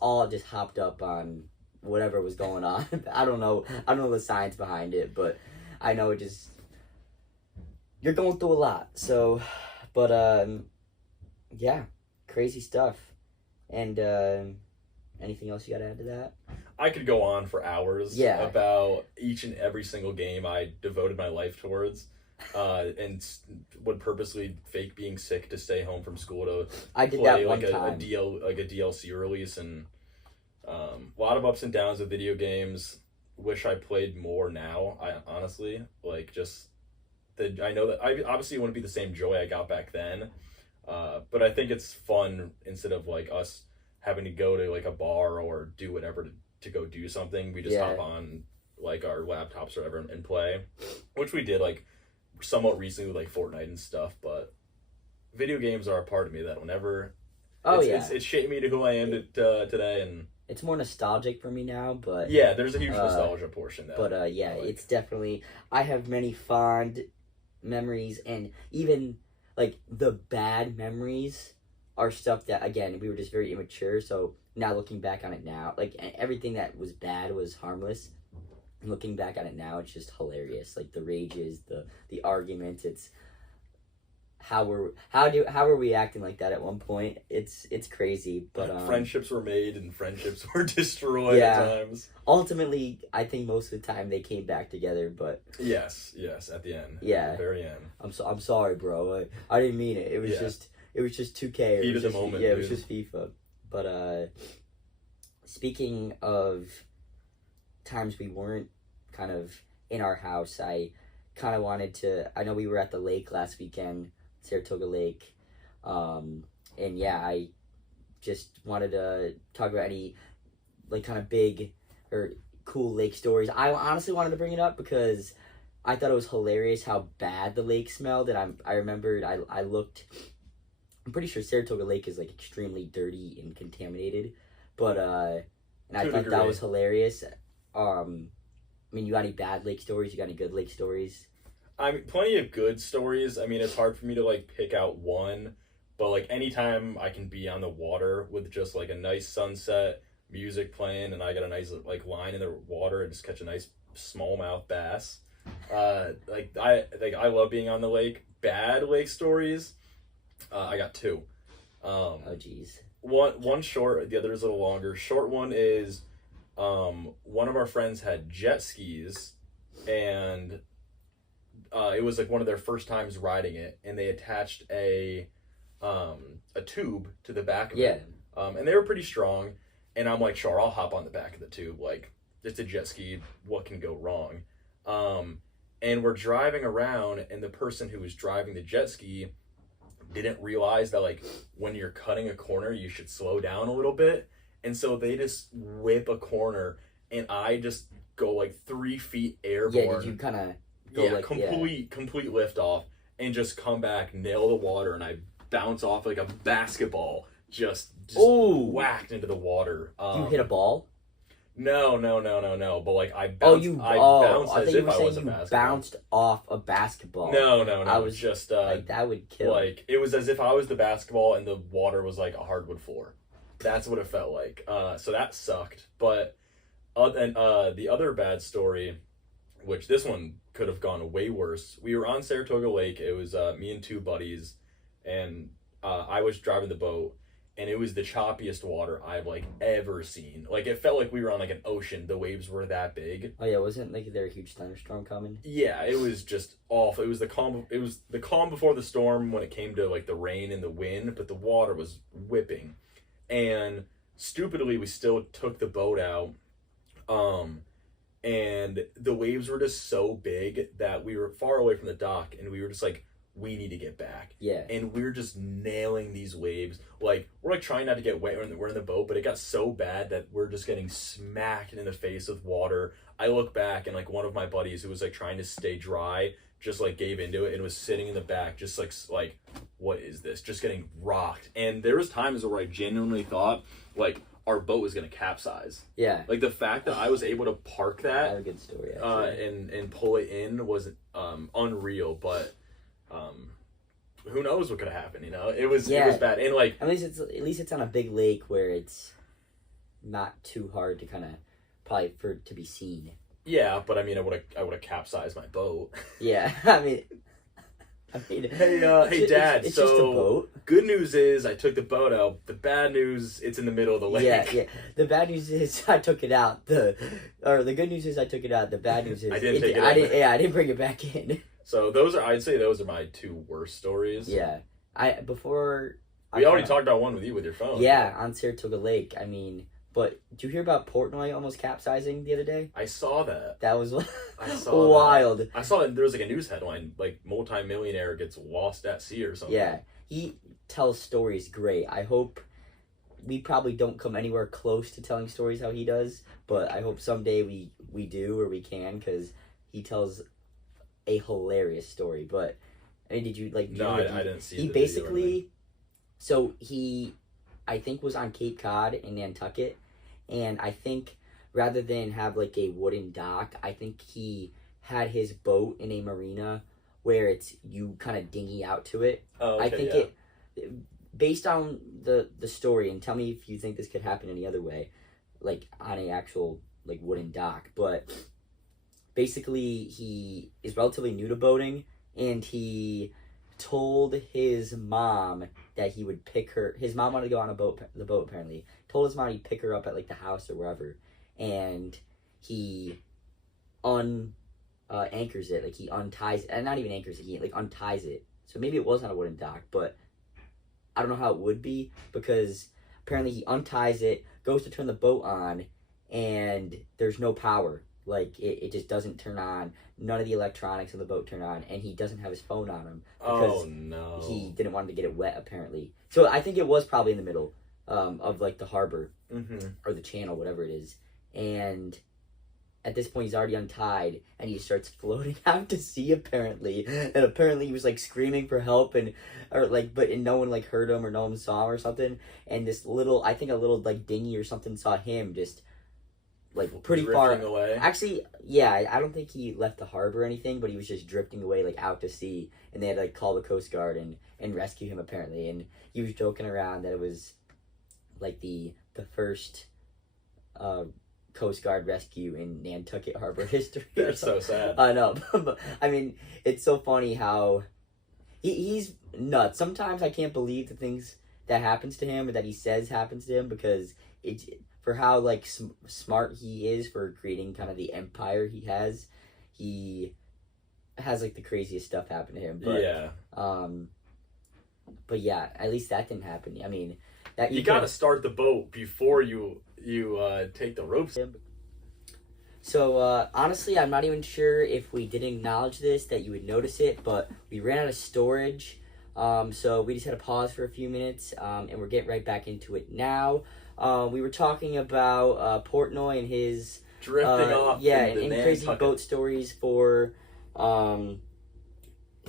all just hopped up on whatever was going on. I don't know the science behind it, but I know it just, you're going through a lot. So, but crazy stuff. And anything else you got to add to that? I could go on for hours about each and every single game I devoted my life towards, and would purposely fake being sick to stay home from school to play a DLC release, and a lot of ups and downs of video games. Wish I played more now. I honestly I know that I obviously wouldn't be the same joy I got back then, but I think it's fun instead of like us having to go to like a bar or do whatever to go do something. We just hop on like our laptops or whatever and play, which we did like somewhat recently with like Fortnite and stuff. But video games are a part of me that whenever it's shaped me to who I am today, and it's more nostalgic for me now. But there's a huge nostalgia portion there. But it's definitely, I have many fond memories, and even like the bad memories are stuff that, again, we were just very immature. So now looking back on it now, like everything that was bad was harmless. And looking back on it now, it's just hilarious. Like the rages, the arguments. It's how were we acting like that at one point? It's crazy. But friendships were made and friendships were destroyed at times. Ultimately, I think most of the time they came back together. But yes, at the end. Yeah, at the very end. I'm sorry, bro. I didn't mean it. It was just 2K. Heat of the moment. Yeah, it was just FIFA. But speaking of times we weren't kind of in our house, I kind of wanted to. I know we were at the lake last weekend, Saratoga Lake, and I just wanted to talk about any like kind of big or cool lake stories. I honestly wanted to bring it up because I thought it was hilarious how bad the lake smelled, and I remembered I looked. I'm pretty sure Saratoga Lake is like extremely dirty and contaminated, but and I thought that was hilarious. I mean, you got any bad lake stories? You got any good lake stories? I mean, plenty of good stories. I mean, it's hard for me to like pick out one, but like anytime I can be on the water with just like a nice sunset, music playing, and I got a nice like line in the water and just catch a nice smallmouth bass. I love being on the lake. Bad lake stories. I got two. Oh geez. One short, the other is a little longer. Short one is, one of our friends had jet skis, and it was like one of their first times riding it, and they attached a tube to the back of it. And they were pretty strong, and I'm like, sure, I'll hop on the back of the tube. Like, it's a jet ski. What can go wrong? And we're driving around, and the person who was driving the jet ski didn't realize that like when you're cutting a corner, you should slow down a little bit. And so they just whip a corner, and I just go like 3 feet airborne. Yeah, did you kind of go complete lift off, and just come back, nail the water, and I bounce off like a basketball, just whacked into the water. You hit a ball? No. But like I bounced. I bounced as if I was a basketball. Bounced off a basketball. No. I was just like that would kill. Like it was as if I was the basketball and the water was like a hardwood floor. That's what it felt like. So that sucked. But the other bad story, which this one could have gone way worse. We were on Saratoga Lake. It was me and 2 buddies, and I was driving the boat. And it was the choppiest water I've like ever seen. Like it felt like we were on like an ocean. The waves were that big. Oh yeah, wasn't like there a huge thunderstorm coming? Yeah, it was just awful. It was the calm before the storm when it came to like the rain and the wind, but the water was whipping. And stupidly, we still took the boat out. And the waves were just so big that we were far away from the dock, and we were just like, we need to get back. Yeah. And we're just nailing these waves. Like, we're like trying not to get wet when we're in the boat, but it got so bad that we're just getting smacked in the face with water. I look back, and like one of my buddies who was like trying to stay dry just like gave into it and was sitting in the back just like what is this? Just getting rocked. And there was times where I genuinely thought like, our boat was gonna capsize. Yeah. Like the fact that I was able to park I have that a good story. and pull it in was unreal. But who knows what could have happened? You know, it was bad. And like at least it's on a big lake where it's not too hard to kind of probably for to be seen. Yeah, but I mean, I would have capsized my boat. Yeah, I mean, hey, Dad. It's so just a boat. Good news is I took the boat out. The bad news, it's in the middle of the lake. Yeah. The bad news is I took it out. The good news is I took it out. The bad news is I didn't take it out. I didn't bring it back in. So I'd say those are my two worst stories. Yeah, we already talked about one with you with your phone. Yeah, on Saratoga Lake. I mean. But did you hear about Portnoy almost capsizing the other day? I saw that. That was I saw wild. That. I saw that there was like a news headline, like multi-millionaire gets lost at sea or something. Yeah, he tells stories great. I hope we probably don't come anywhere close to telling stories how he does, but I hope someday we do or we can, because he tells a hilarious story. But I mean, did you like? No, I didn't see. He basically, so he, I think, was on Cape Cod in Nantucket. And I think rather than have like a wooden dock, I think he had his boat in a marina where you kind of dinghy out to it. Oh, okay, I think it, based on the story, and tell me if you think this could happen any other way, like on a actual like wooden dock. But basically, he is relatively new to boating, and he told his mom that he would pick her. His mom wanted to go on the boat apparently. Told his mom he'd pick her up at like the house or wherever, and he anchors it, like he unties it, and not even anchors it, he like unties it. So maybe it was on a wooden dock, but I don't know how it would be, because apparently he unties it, goes to turn the boat on, and there's no power. Like it just doesn't turn on. None of the electronics on the boat turn on, and he doesn't have his phone on him because he didn't want to get it wet apparently. So I think it was probably in the middle of like the harbor or the channel, whatever it is. And at this point, he's already untied, and he starts floating out to sea apparently. And apparently, he was like screaming for help, and no one like heard him or no one saw him or something. And this little like dinghy or something saw him just like pretty far away. Actually, yeah, I don't think he left the harbor or anything, but he was just drifting away like out to sea, and they had to like call the Coast Guard and rescue him apparently. And he was joking around that it was like the first Coast Guard rescue in Nantucket Harbor history. That's so sad. I know. But, I mean, it's so funny how he's nuts. Sometimes I can't believe the things that happens to him or that he says happens to him, because it's for how like smart he is for creating kind of the empire he has. He has like the craziest stuff happen to him. But, yeah. But yeah, at least that didn't happen. I mean, that you got to start the boat before you take the ropes. So honestly, I'm not even sure if we didn't acknowledge this that you would notice it, but we ran out of storage. So we just had to pause for a few minutes, and we're getting right back into it now. We were talking about Portnoy and his drifting off. Yeah, and crazy boat stories for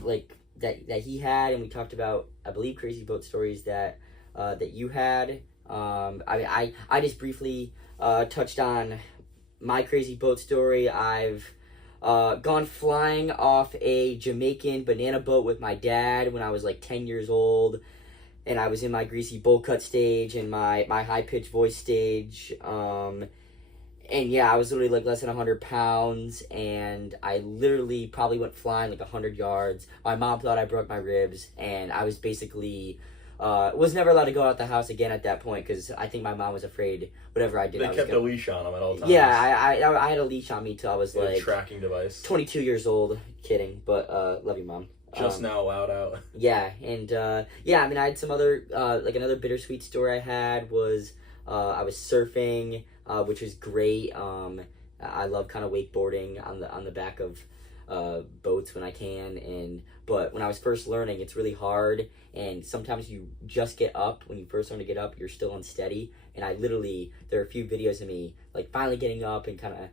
like that he had, and we talked about, I believe, crazy boat stories that you had. I just briefly touched on my crazy boat story. I've gone flying off a Jamaican banana boat with my dad when I was like 10 years old, and I was in my greasy bowl cut stage and my high-pitched voice stage. And yeah, I was literally like less than 100 pounds, and I literally probably went flying like 100 yards. My mom thought I broke my ribs, and I was basically was never allowed to go out the house again at that point, because I think my mom was afraid whatever I did. They kept a leash on him at all times. Yeah, I had a leash on me till I was like a tracking device. 22 years old. Kidding, but love you, Mom. Just now allowed out. Yeah, and yeah, I mean, I had some other like another bittersweet story I had was I was surfing, which was great. I love kind of wakeboarding on the back of boats when I can, but when I was first learning, it's really hard, and sometimes you just get up. When you first learn to get up, you're still unsteady, and there are a few videos of me like finally getting up and kind of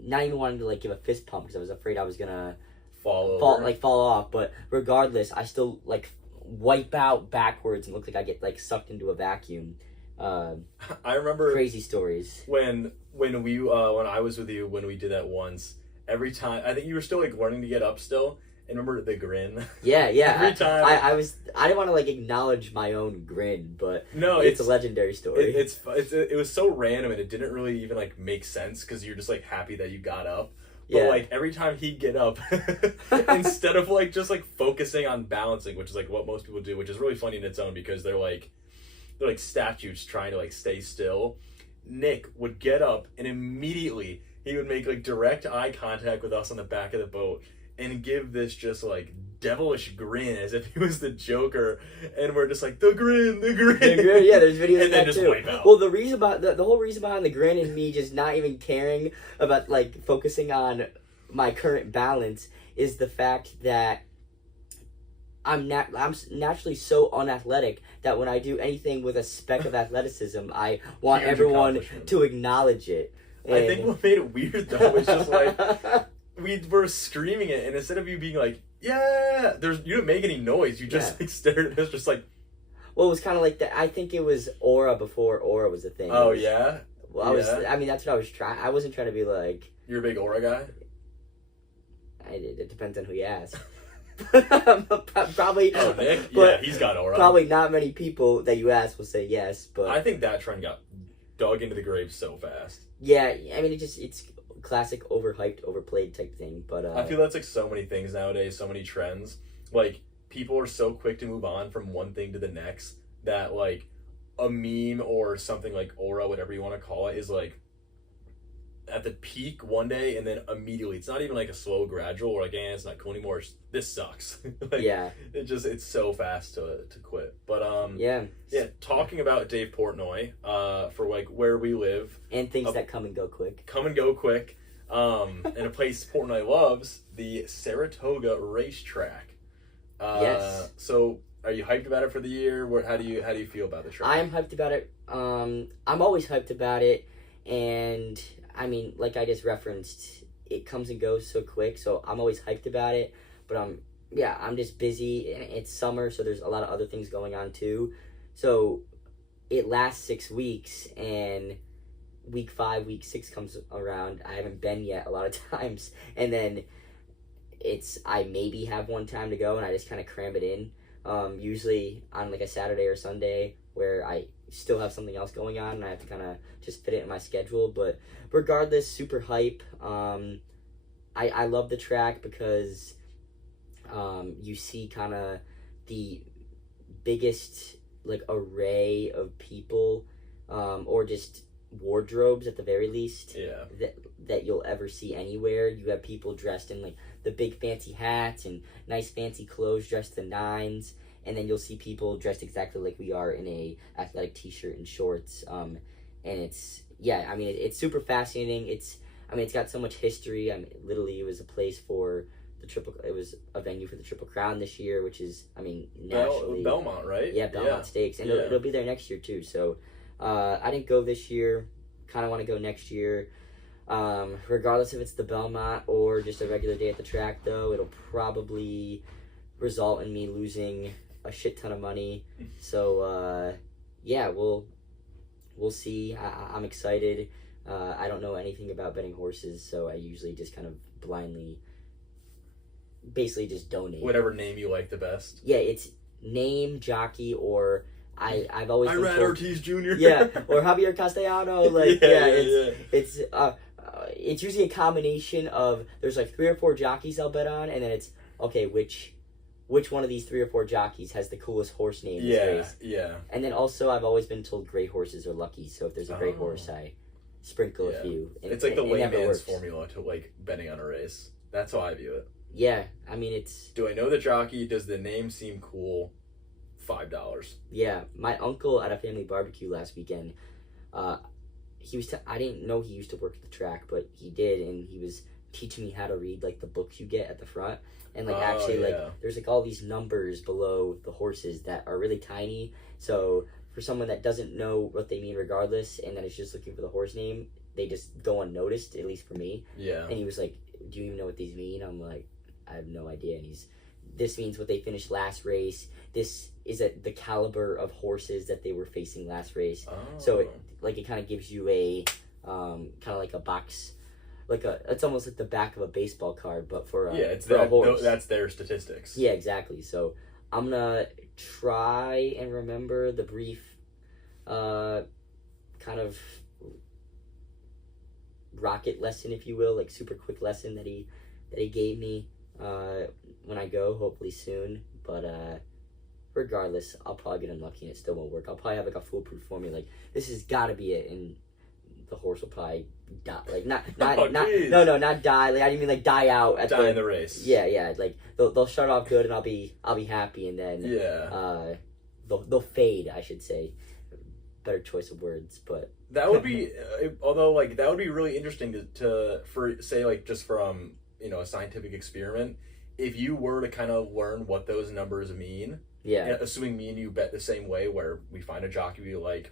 not even wanting to like give a fist pump because I was afraid I was gonna fall off. But regardless, I still like wipe out backwards and look like I get like sucked into a vacuum. I remember crazy stories. when I was with you when we did that once. Every time, I think you were still like learning to get up still. And remember the grin? Yeah. Every time I didn't want to like acknowledge my own grin, but no, it's a legendary story. It was so random and it didn't really even like make sense because you're just like happy that you got up. But Yeah. like every time he'd get up, instead of like just like focusing on balancing, which is like what most people do, which is really funny in its own because they're like statues trying to like stay still. Nick would get up and immediately he would make like direct eye contact with us on the back of the boat and give this just like devilish grin as if he was the Joker, and we're just like the grin. Yeah, there's videos of that just too. wipe out. Well, the whole reason behind the grin and me just not even caring about like focusing on my current balance is the fact that I'm naturally so unathletic that when I do anything with a speck of athleticism, I want Huge everyone accomplishment. to acknowledge it. I think what made it weird though was just like we were screaming it, and instead of you being like, yeah, you didn't make any noise. You just like stared at us, just like. Well, it was kind of like that. I think it was aura before aura was a thing. Oh yeah. Well, I mean, that's what I was trying. I wasn't trying to be like. You're a big aura guy. It depends on who you ask. Probably. Oh, Nick. Yeah, he's got aura. Probably not many people that you ask will say yes, but I think that trend got dug into the grave so fast. Yeah, I mean, it's classic overhyped, overplayed type thing. But I feel that's like so many things nowadays, so many trends. Like people are so quick to move on from one thing to the next that like a meme or something like aura, whatever you want to call it, is like at the peak one day and then immediately it's not even like a slow gradual or like it's not cool anymore. This sucks. Like, yeah, it's so fast to quit. But yeah, talking about Dave Portnoy for like where we live and things that come and go quick. And a place Portnoy loves, the Saratoga racetrack. Yes. So are you hyped about it for the year? How do you feel about the track? I'm hyped about it. I'm always hyped about it, and I mean, like I just referenced, it comes and goes so quick. So I'm always hyped about it, but I'm just busy, and it's summer, so there's a lot of other things going on too. So it lasts 6 weeks, and week 5, week 6 comes around. I haven't been yet a lot of times, and then I maybe have one time to go, and I just kind of cram it in. Usually on like a Saturday or Sunday where I still have something else going on and I have to kind of just fit it in my schedule. But regardless, super hype. I love the track because you see kind of the biggest like array of people or just wardrobes at the very least that you'll ever see anywhere. You have people dressed in like the big fancy hats and nice fancy clothes, dressed to nines, and then you'll see people dressed exactly like we are in a athletic t-shirt and shorts. And it's it's super fascinating. It's got so much history. Literally it was a place for it was a venue for the Triple Crown this year, which is nationally Belmont, right? Yeah, Belmont Stakes, and it'll be there next year too. So I didn't go this year. Kind of want to go next year. Regardless if it's the Belmont or just a regular day at the track, though, it'll probably result in me losing a shit ton of money. So we'll see. I'm excited. I don't know anything about betting horses, so I usually just kind of blindly, basically just donate. Whatever name you like the best. Yeah, it's name, jockey, or I've always been Irad told, Ortiz Jr. Yeah, or Javier Castellano. Like it's usually a combination of there's like 3 or 4 jockeys I'll bet on, and then it's okay which one of these 3 or 4 jockeys has the coolest horse name in this race. Yeah. And then also I've always been told great horses are lucky, so if there's a great horse, I sprinkle a few. It's like the layman's formula to like betting on a race. That's how I view it. Yeah, I mean it's. Do I know the jockey? Does the name seem cool? $5. Yeah, my uncle at a family barbecue last weekend. I didn't know he used to work at the track, but he did, and he was teaching me how to read like the books you get at the front, and like there's like all these numbers below the horses that are really tiny. So for someone that doesn't know what they mean, regardless, and that is just looking for the horse name, they just go unnoticed. At least for me. Yeah. And he was like, "Do you even know what these mean?" I'm like, "I have no idea." And he's this means what they finished last race. This is the caliber of horses that they were facing last race. Oh. So it kind of gives you a kind of like a box, it's almost like the back of a baseball card, but for a horse. That's their statistics. Yeah, exactly. So I'm gonna try and remember the brief, kind of rocket lesson, if you will, like super quick lesson that he gave me when I go, hopefully soon. But regardless, I'll probably get unlucky and it still won't work. I'll probably have like a foolproof formula, like this has got to be it, and the horse will probably die. Like not die. Like I didn't mean like die out at in the race. Yeah. Like they'll start off good and I'll be happy, and then they'll fade, I should say. Better choice of words, but that would be although like that would be really interesting to for say like just from a scientific experiment, if you were to kind of learn what those numbers mean. Yeah. And assuming me and you bet the same way, where we find a jockey we like,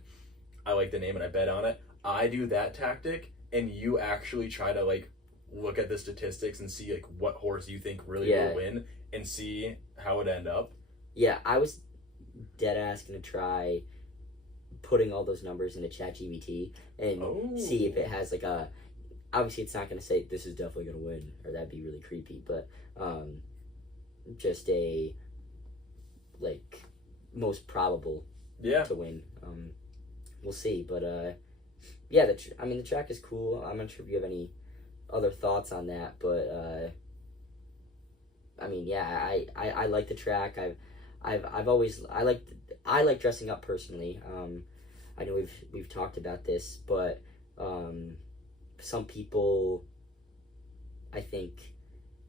I like the name and I bet on it. I do that tactic, and you actually try to like look at the statistics and see like what horse you think really will win, and see how it end up. Yeah, I was dead ass gonna try putting all those numbers into ChatGPT and see if it has like a. Obviously, it's not gonna say this is definitely gonna win, or that'd be really creepy. But just a like most probable to win. We'll see, but yeah, the track is cool. I'm not sure if you have any other thoughts on that, but I like the track. I've always I like dressing up personally. I know we've talked about this, but some people, I think,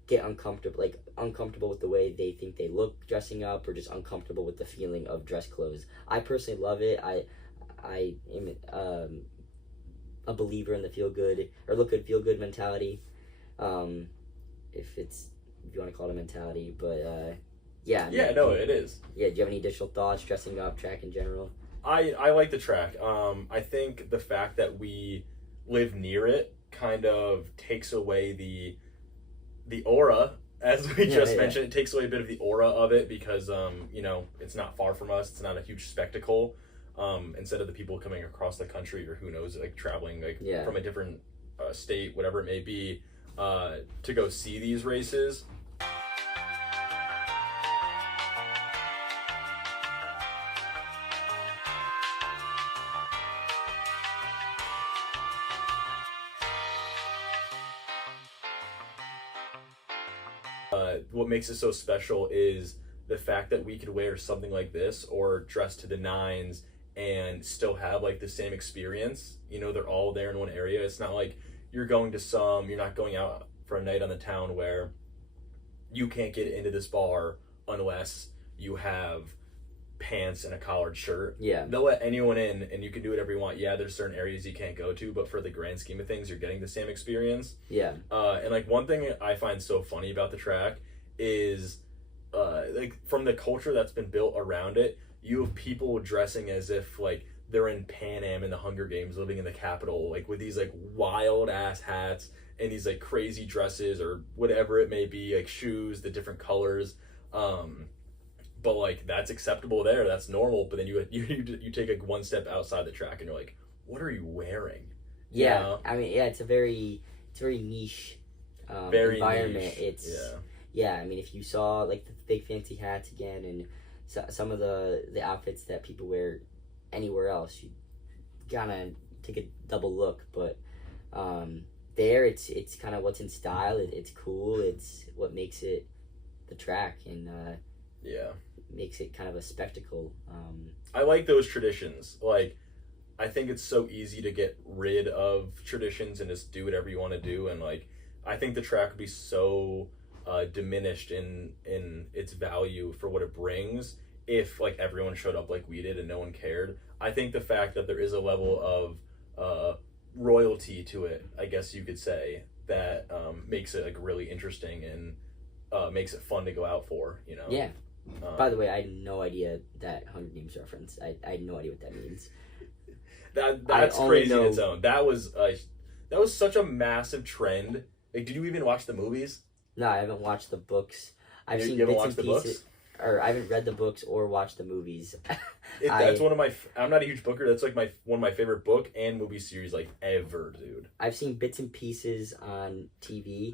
get uncomfortable with the way they think they look dressing up, or just uncomfortable with the feeling of dress clothes. I personally love it. I am a believer in the look good, feel good mentality, if you want to call it a mentality, but it is. Yeah, do you have any additional thoughts dressing up, track in general? I like the track. I think the fact that we live near it kind of takes away the aura, as we just mentioned. It takes away a bit of the aura of it, because it's not far from us. It's not a huge spectacle. Instead of the people coming across the country, or who knows, like traveling from a different state, whatever it may be, to go see these races. What makes it so special is the fact that we could wear something like this, or dress to the nines, and still have like the same experience. They're all there in one area. It's not like you're not going out for a night on the town where you can't get into this bar unless you have pants and a collared shirt. Yeah. They'll let anyone in, and you can do whatever you want. Yeah, there's certain areas you can't go to, but for the grand scheme of things, you're getting the same experience. Yeah. And like one thing I find so funny about the track is like from the culture that's been built around it, you have people dressing as if like they're in Pan Am in the Hunger Games, living in the Capitol, like with these like wild ass hats and these like crazy dresses, or whatever it may be, like shoes, the different colors. But like that's acceptable there, that's normal. But then you take like one step outside the track and you're like, what are you wearing? Yeah, I mean, it's a very niche environment. Niche. I mean, if you saw like the big fancy hats again, and some of the outfits that people wear anywhere else, you gotta take a double look. But there, it's kind of what's in style. It's cool. It's what makes it the track, and makes it kind of a spectacle. I like those traditions. Like, I think it's so easy to get rid of traditions and just do whatever you want to do. And like, I think the track would be so diminished in its value for what it brings if like everyone showed up like we did and no one cared. I think the fact that there is a level of royalty to it, I guess you could say, that makes it like really interesting and makes it fun to go out for, Yeah. By the way, I had no idea that Hunger Games reference. I had no idea what that means. That's crazy in its own. That was such a massive trend. Like, did you even watch the movies? No, I haven't watched the books. I've seen You haven't bits watched and the pieces, books? or I haven't read the books or watched the movies. That's one of my. I'm not a huge booker. That's like one of my favorite book and movie series like ever, dude. I've seen bits and pieces on TV.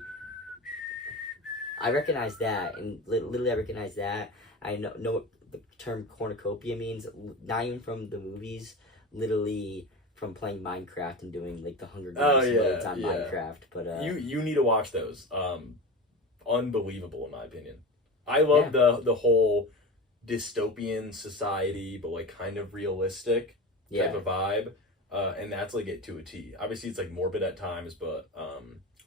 I recognize that, and literally I recognize that. I know what the term cornucopia means, not even from the movies, literally from playing Minecraft and doing like the Hunger Games modes on Minecraft. But you need to watch those. Unbelievable in my opinion. I love the whole dystopian society, but like kind of realistic type of vibe. And that's like it to a T. Obviously, it's like morbid at times, but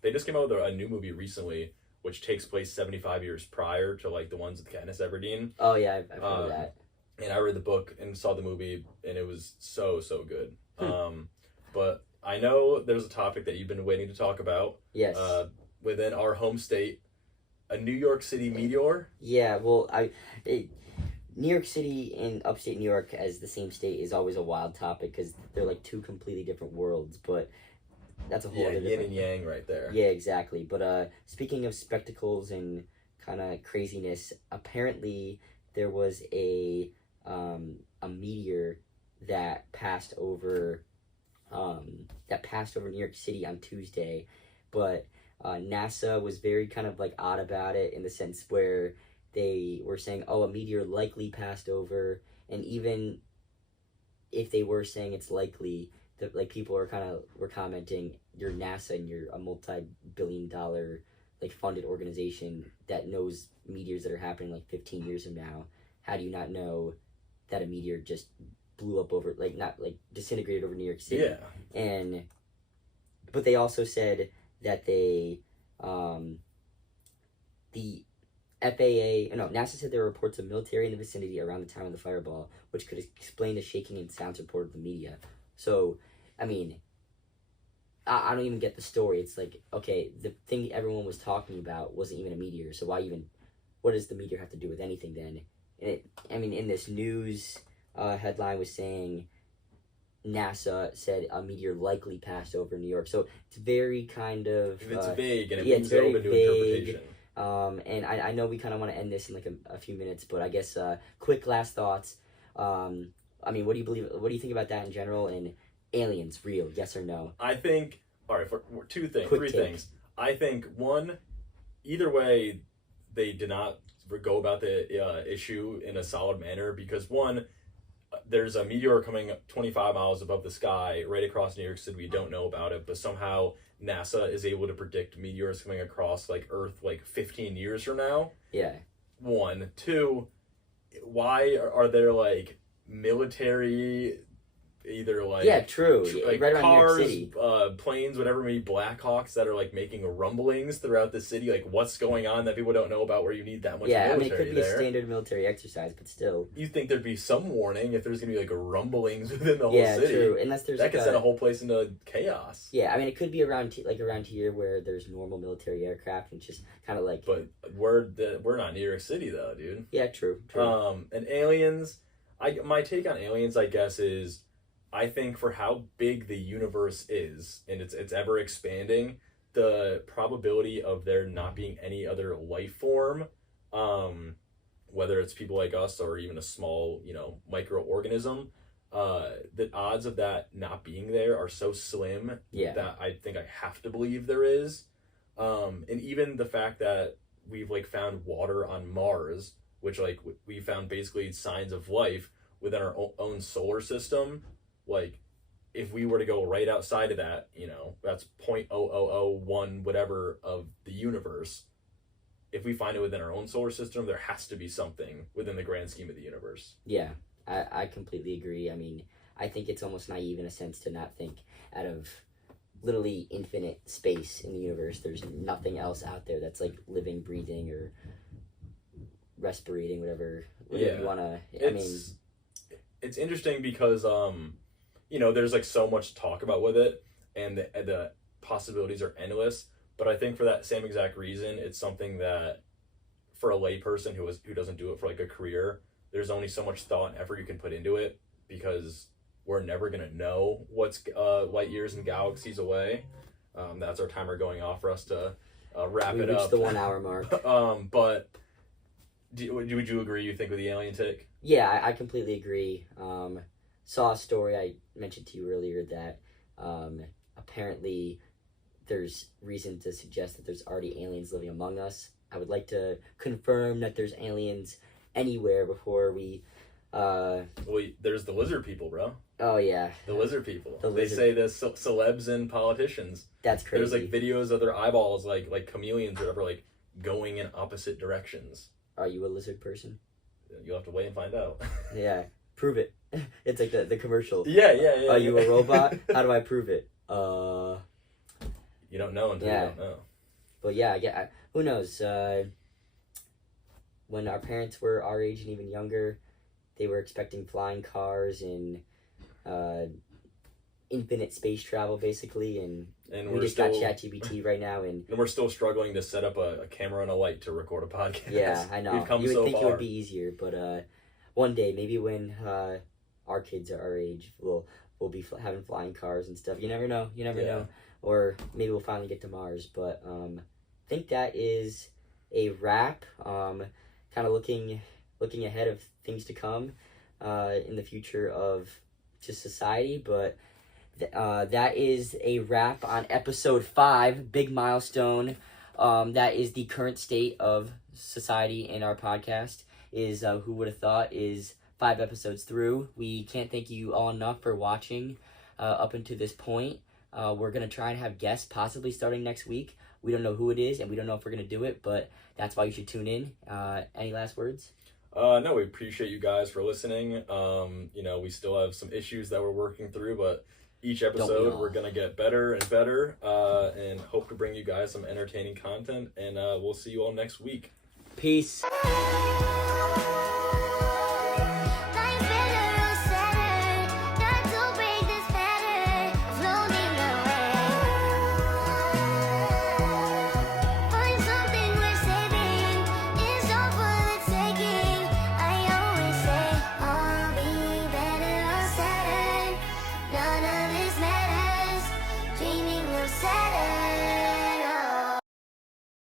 they just came out with a new movie recently, which takes place 75 years prior to like the ones with Katniss Everdeen. Oh yeah, I've heard of that. And I read the book and saw the movie, and it was so good. But I know there's a topic that you've been waiting to talk about. Yes. Within our home state, a New York City meteor. Yeah, well, New York City and upstate New York as the same state is always a wild topic because they're like two completely different worlds, but that's a whole other yin and yang right there. Yeah, exactly. But speaking of spectacles and kind of craziness, apparently there was a meteor that passed over New York City on Tuesday, but NASA was very kind of like odd about it in the sense where they were saying, oh, a meteor likely passed over, and even if they were saying it's likely, that like people were commenting, you're NASA and you're a multi-billion-dollar like funded organization that knows meteors that are happening like 15 years from now. How do you not know that a meteor just blew up over, like not like disintegrated over New York City? Yeah. But they also said that the NASA said there were reports of military in the vicinity around the time of the fireball, which could explain the shaking and sounds reported in the media. So, I mean, I don't even get the story. It's like, okay, the thing everyone was talking about wasn't even a meteor, so what does the meteor have to do with anything then? And in this news headline was saying NASA said a meteor likely passed over New York. So it's very kind of... It's vague, and it leaves it open to interpretation. And I know we kind of want to end this in like a few minutes, but I guess quick last thoughts. I mean, what do you think about that in general? And aliens, real, yes or no? I think, all right, for three take. things. I think, one, either way, they did not go about the issue in a solid manner because, one, there's a meteor coming 25 miles above the sky right across New York City. We don't know about it, but somehow NASA is able to predict meteors coming across like Earth like 15 years from now. Yeah. One. Two, why are there like military, either like like right around cars, New York City. Planes, whatever, maybe Blackhawks that are like making rumblings throughout the city? Like, what's going on that people don't know about where you need that much military? Yeah, I mean, it could be a standard military exercise, but still. You think there'd be some warning if there's gonna be like rumblings within the whole city? Yeah, true. Unless there's that could send a whole place into chaos. Yeah, I mean, it could be around here where there's normal military aircraft and just kind of like. But we're not New York City though, dude. Yeah, true. And aliens. My take on aliens, I guess, is I think for how big the universe is and it's ever expanding, the probability of there not being any other life form, whether it's people like us or even a small, microorganism, the odds of that not being there are so slim that I think I have to believe there is. And even the fact that we've like found water on Mars, which like we found basically signs of life within our own solar system. Like, if we were to go right outside of that, that's 0.0001 whatever of the universe. If we find it within our own solar system, there has to be something within the grand scheme of the universe. Yeah, I completely agree. I mean, I think it's almost naive in a sense to not think out of literally infinite space in the universe, there's nothing else out there that's like living, breathing, or respirating, whatever you want to... It's interesting because, there's like so much to talk about with it, and the possibilities are endless. But I think for that same exact reason, it's something that for a layperson who doesn't do it for like a career, there's only so much thought and effort you can put into it because we're never gonna know what's light years and galaxies away. That's our timer going off for us to wrap it up. We reached the 1 hour mark. But Would you agree? You think with the alien take? Yeah, I completely agree. Saw a story I mentioned to you earlier that apparently there's reason to suggest that there's already aliens living among us. I would like to confirm that there's aliens anywhere before we. Well, there's the lizard people, bro. Oh yeah, the lizard people. The they say the celebs and politicians. That's crazy. There's like videos of their eyeballs, like chameleons or whatever, like going in opposite directions. Are you a lizard person? You'll have to wait and find out. Yeah, prove it. It's like the commercial. Yeah. Are you a robot? How do I prove it? You don't know until you don't know. But yeah, who knows? When our parents were our age and even younger, they were expecting flying cars and infinite space travel, basically, and we just got ChatGPT right now, and we're still struggling to set up a camera and a light to record a podcast. Yeah, I know. We've come you would so think far. it would be easier, but one day, maybe when our kids are our age, we'll be having flying cars and stuff. You never know. You never know. Or maybe we'll finally get to Mars. But I think that is a wrap. Kind of looking ahead of things to come in the future of just society. But that is a wrap on episode 5, big milestone. That is the current state of society in our podcast. Is who would have thought is 5 episodes through. We can't thank you all enough for watching up until this point. We're going to try and have guests possibly starting next week. We don't know who it is, and we don't know if we're going to do it, but that's why you should tune in. Any last words? No, we appreciate you guys for listening. We still have some issues that we're working through, but each episode we're going to get better and better and hope to bring you guys some entertaining content, and we'll see you all next week. Peace.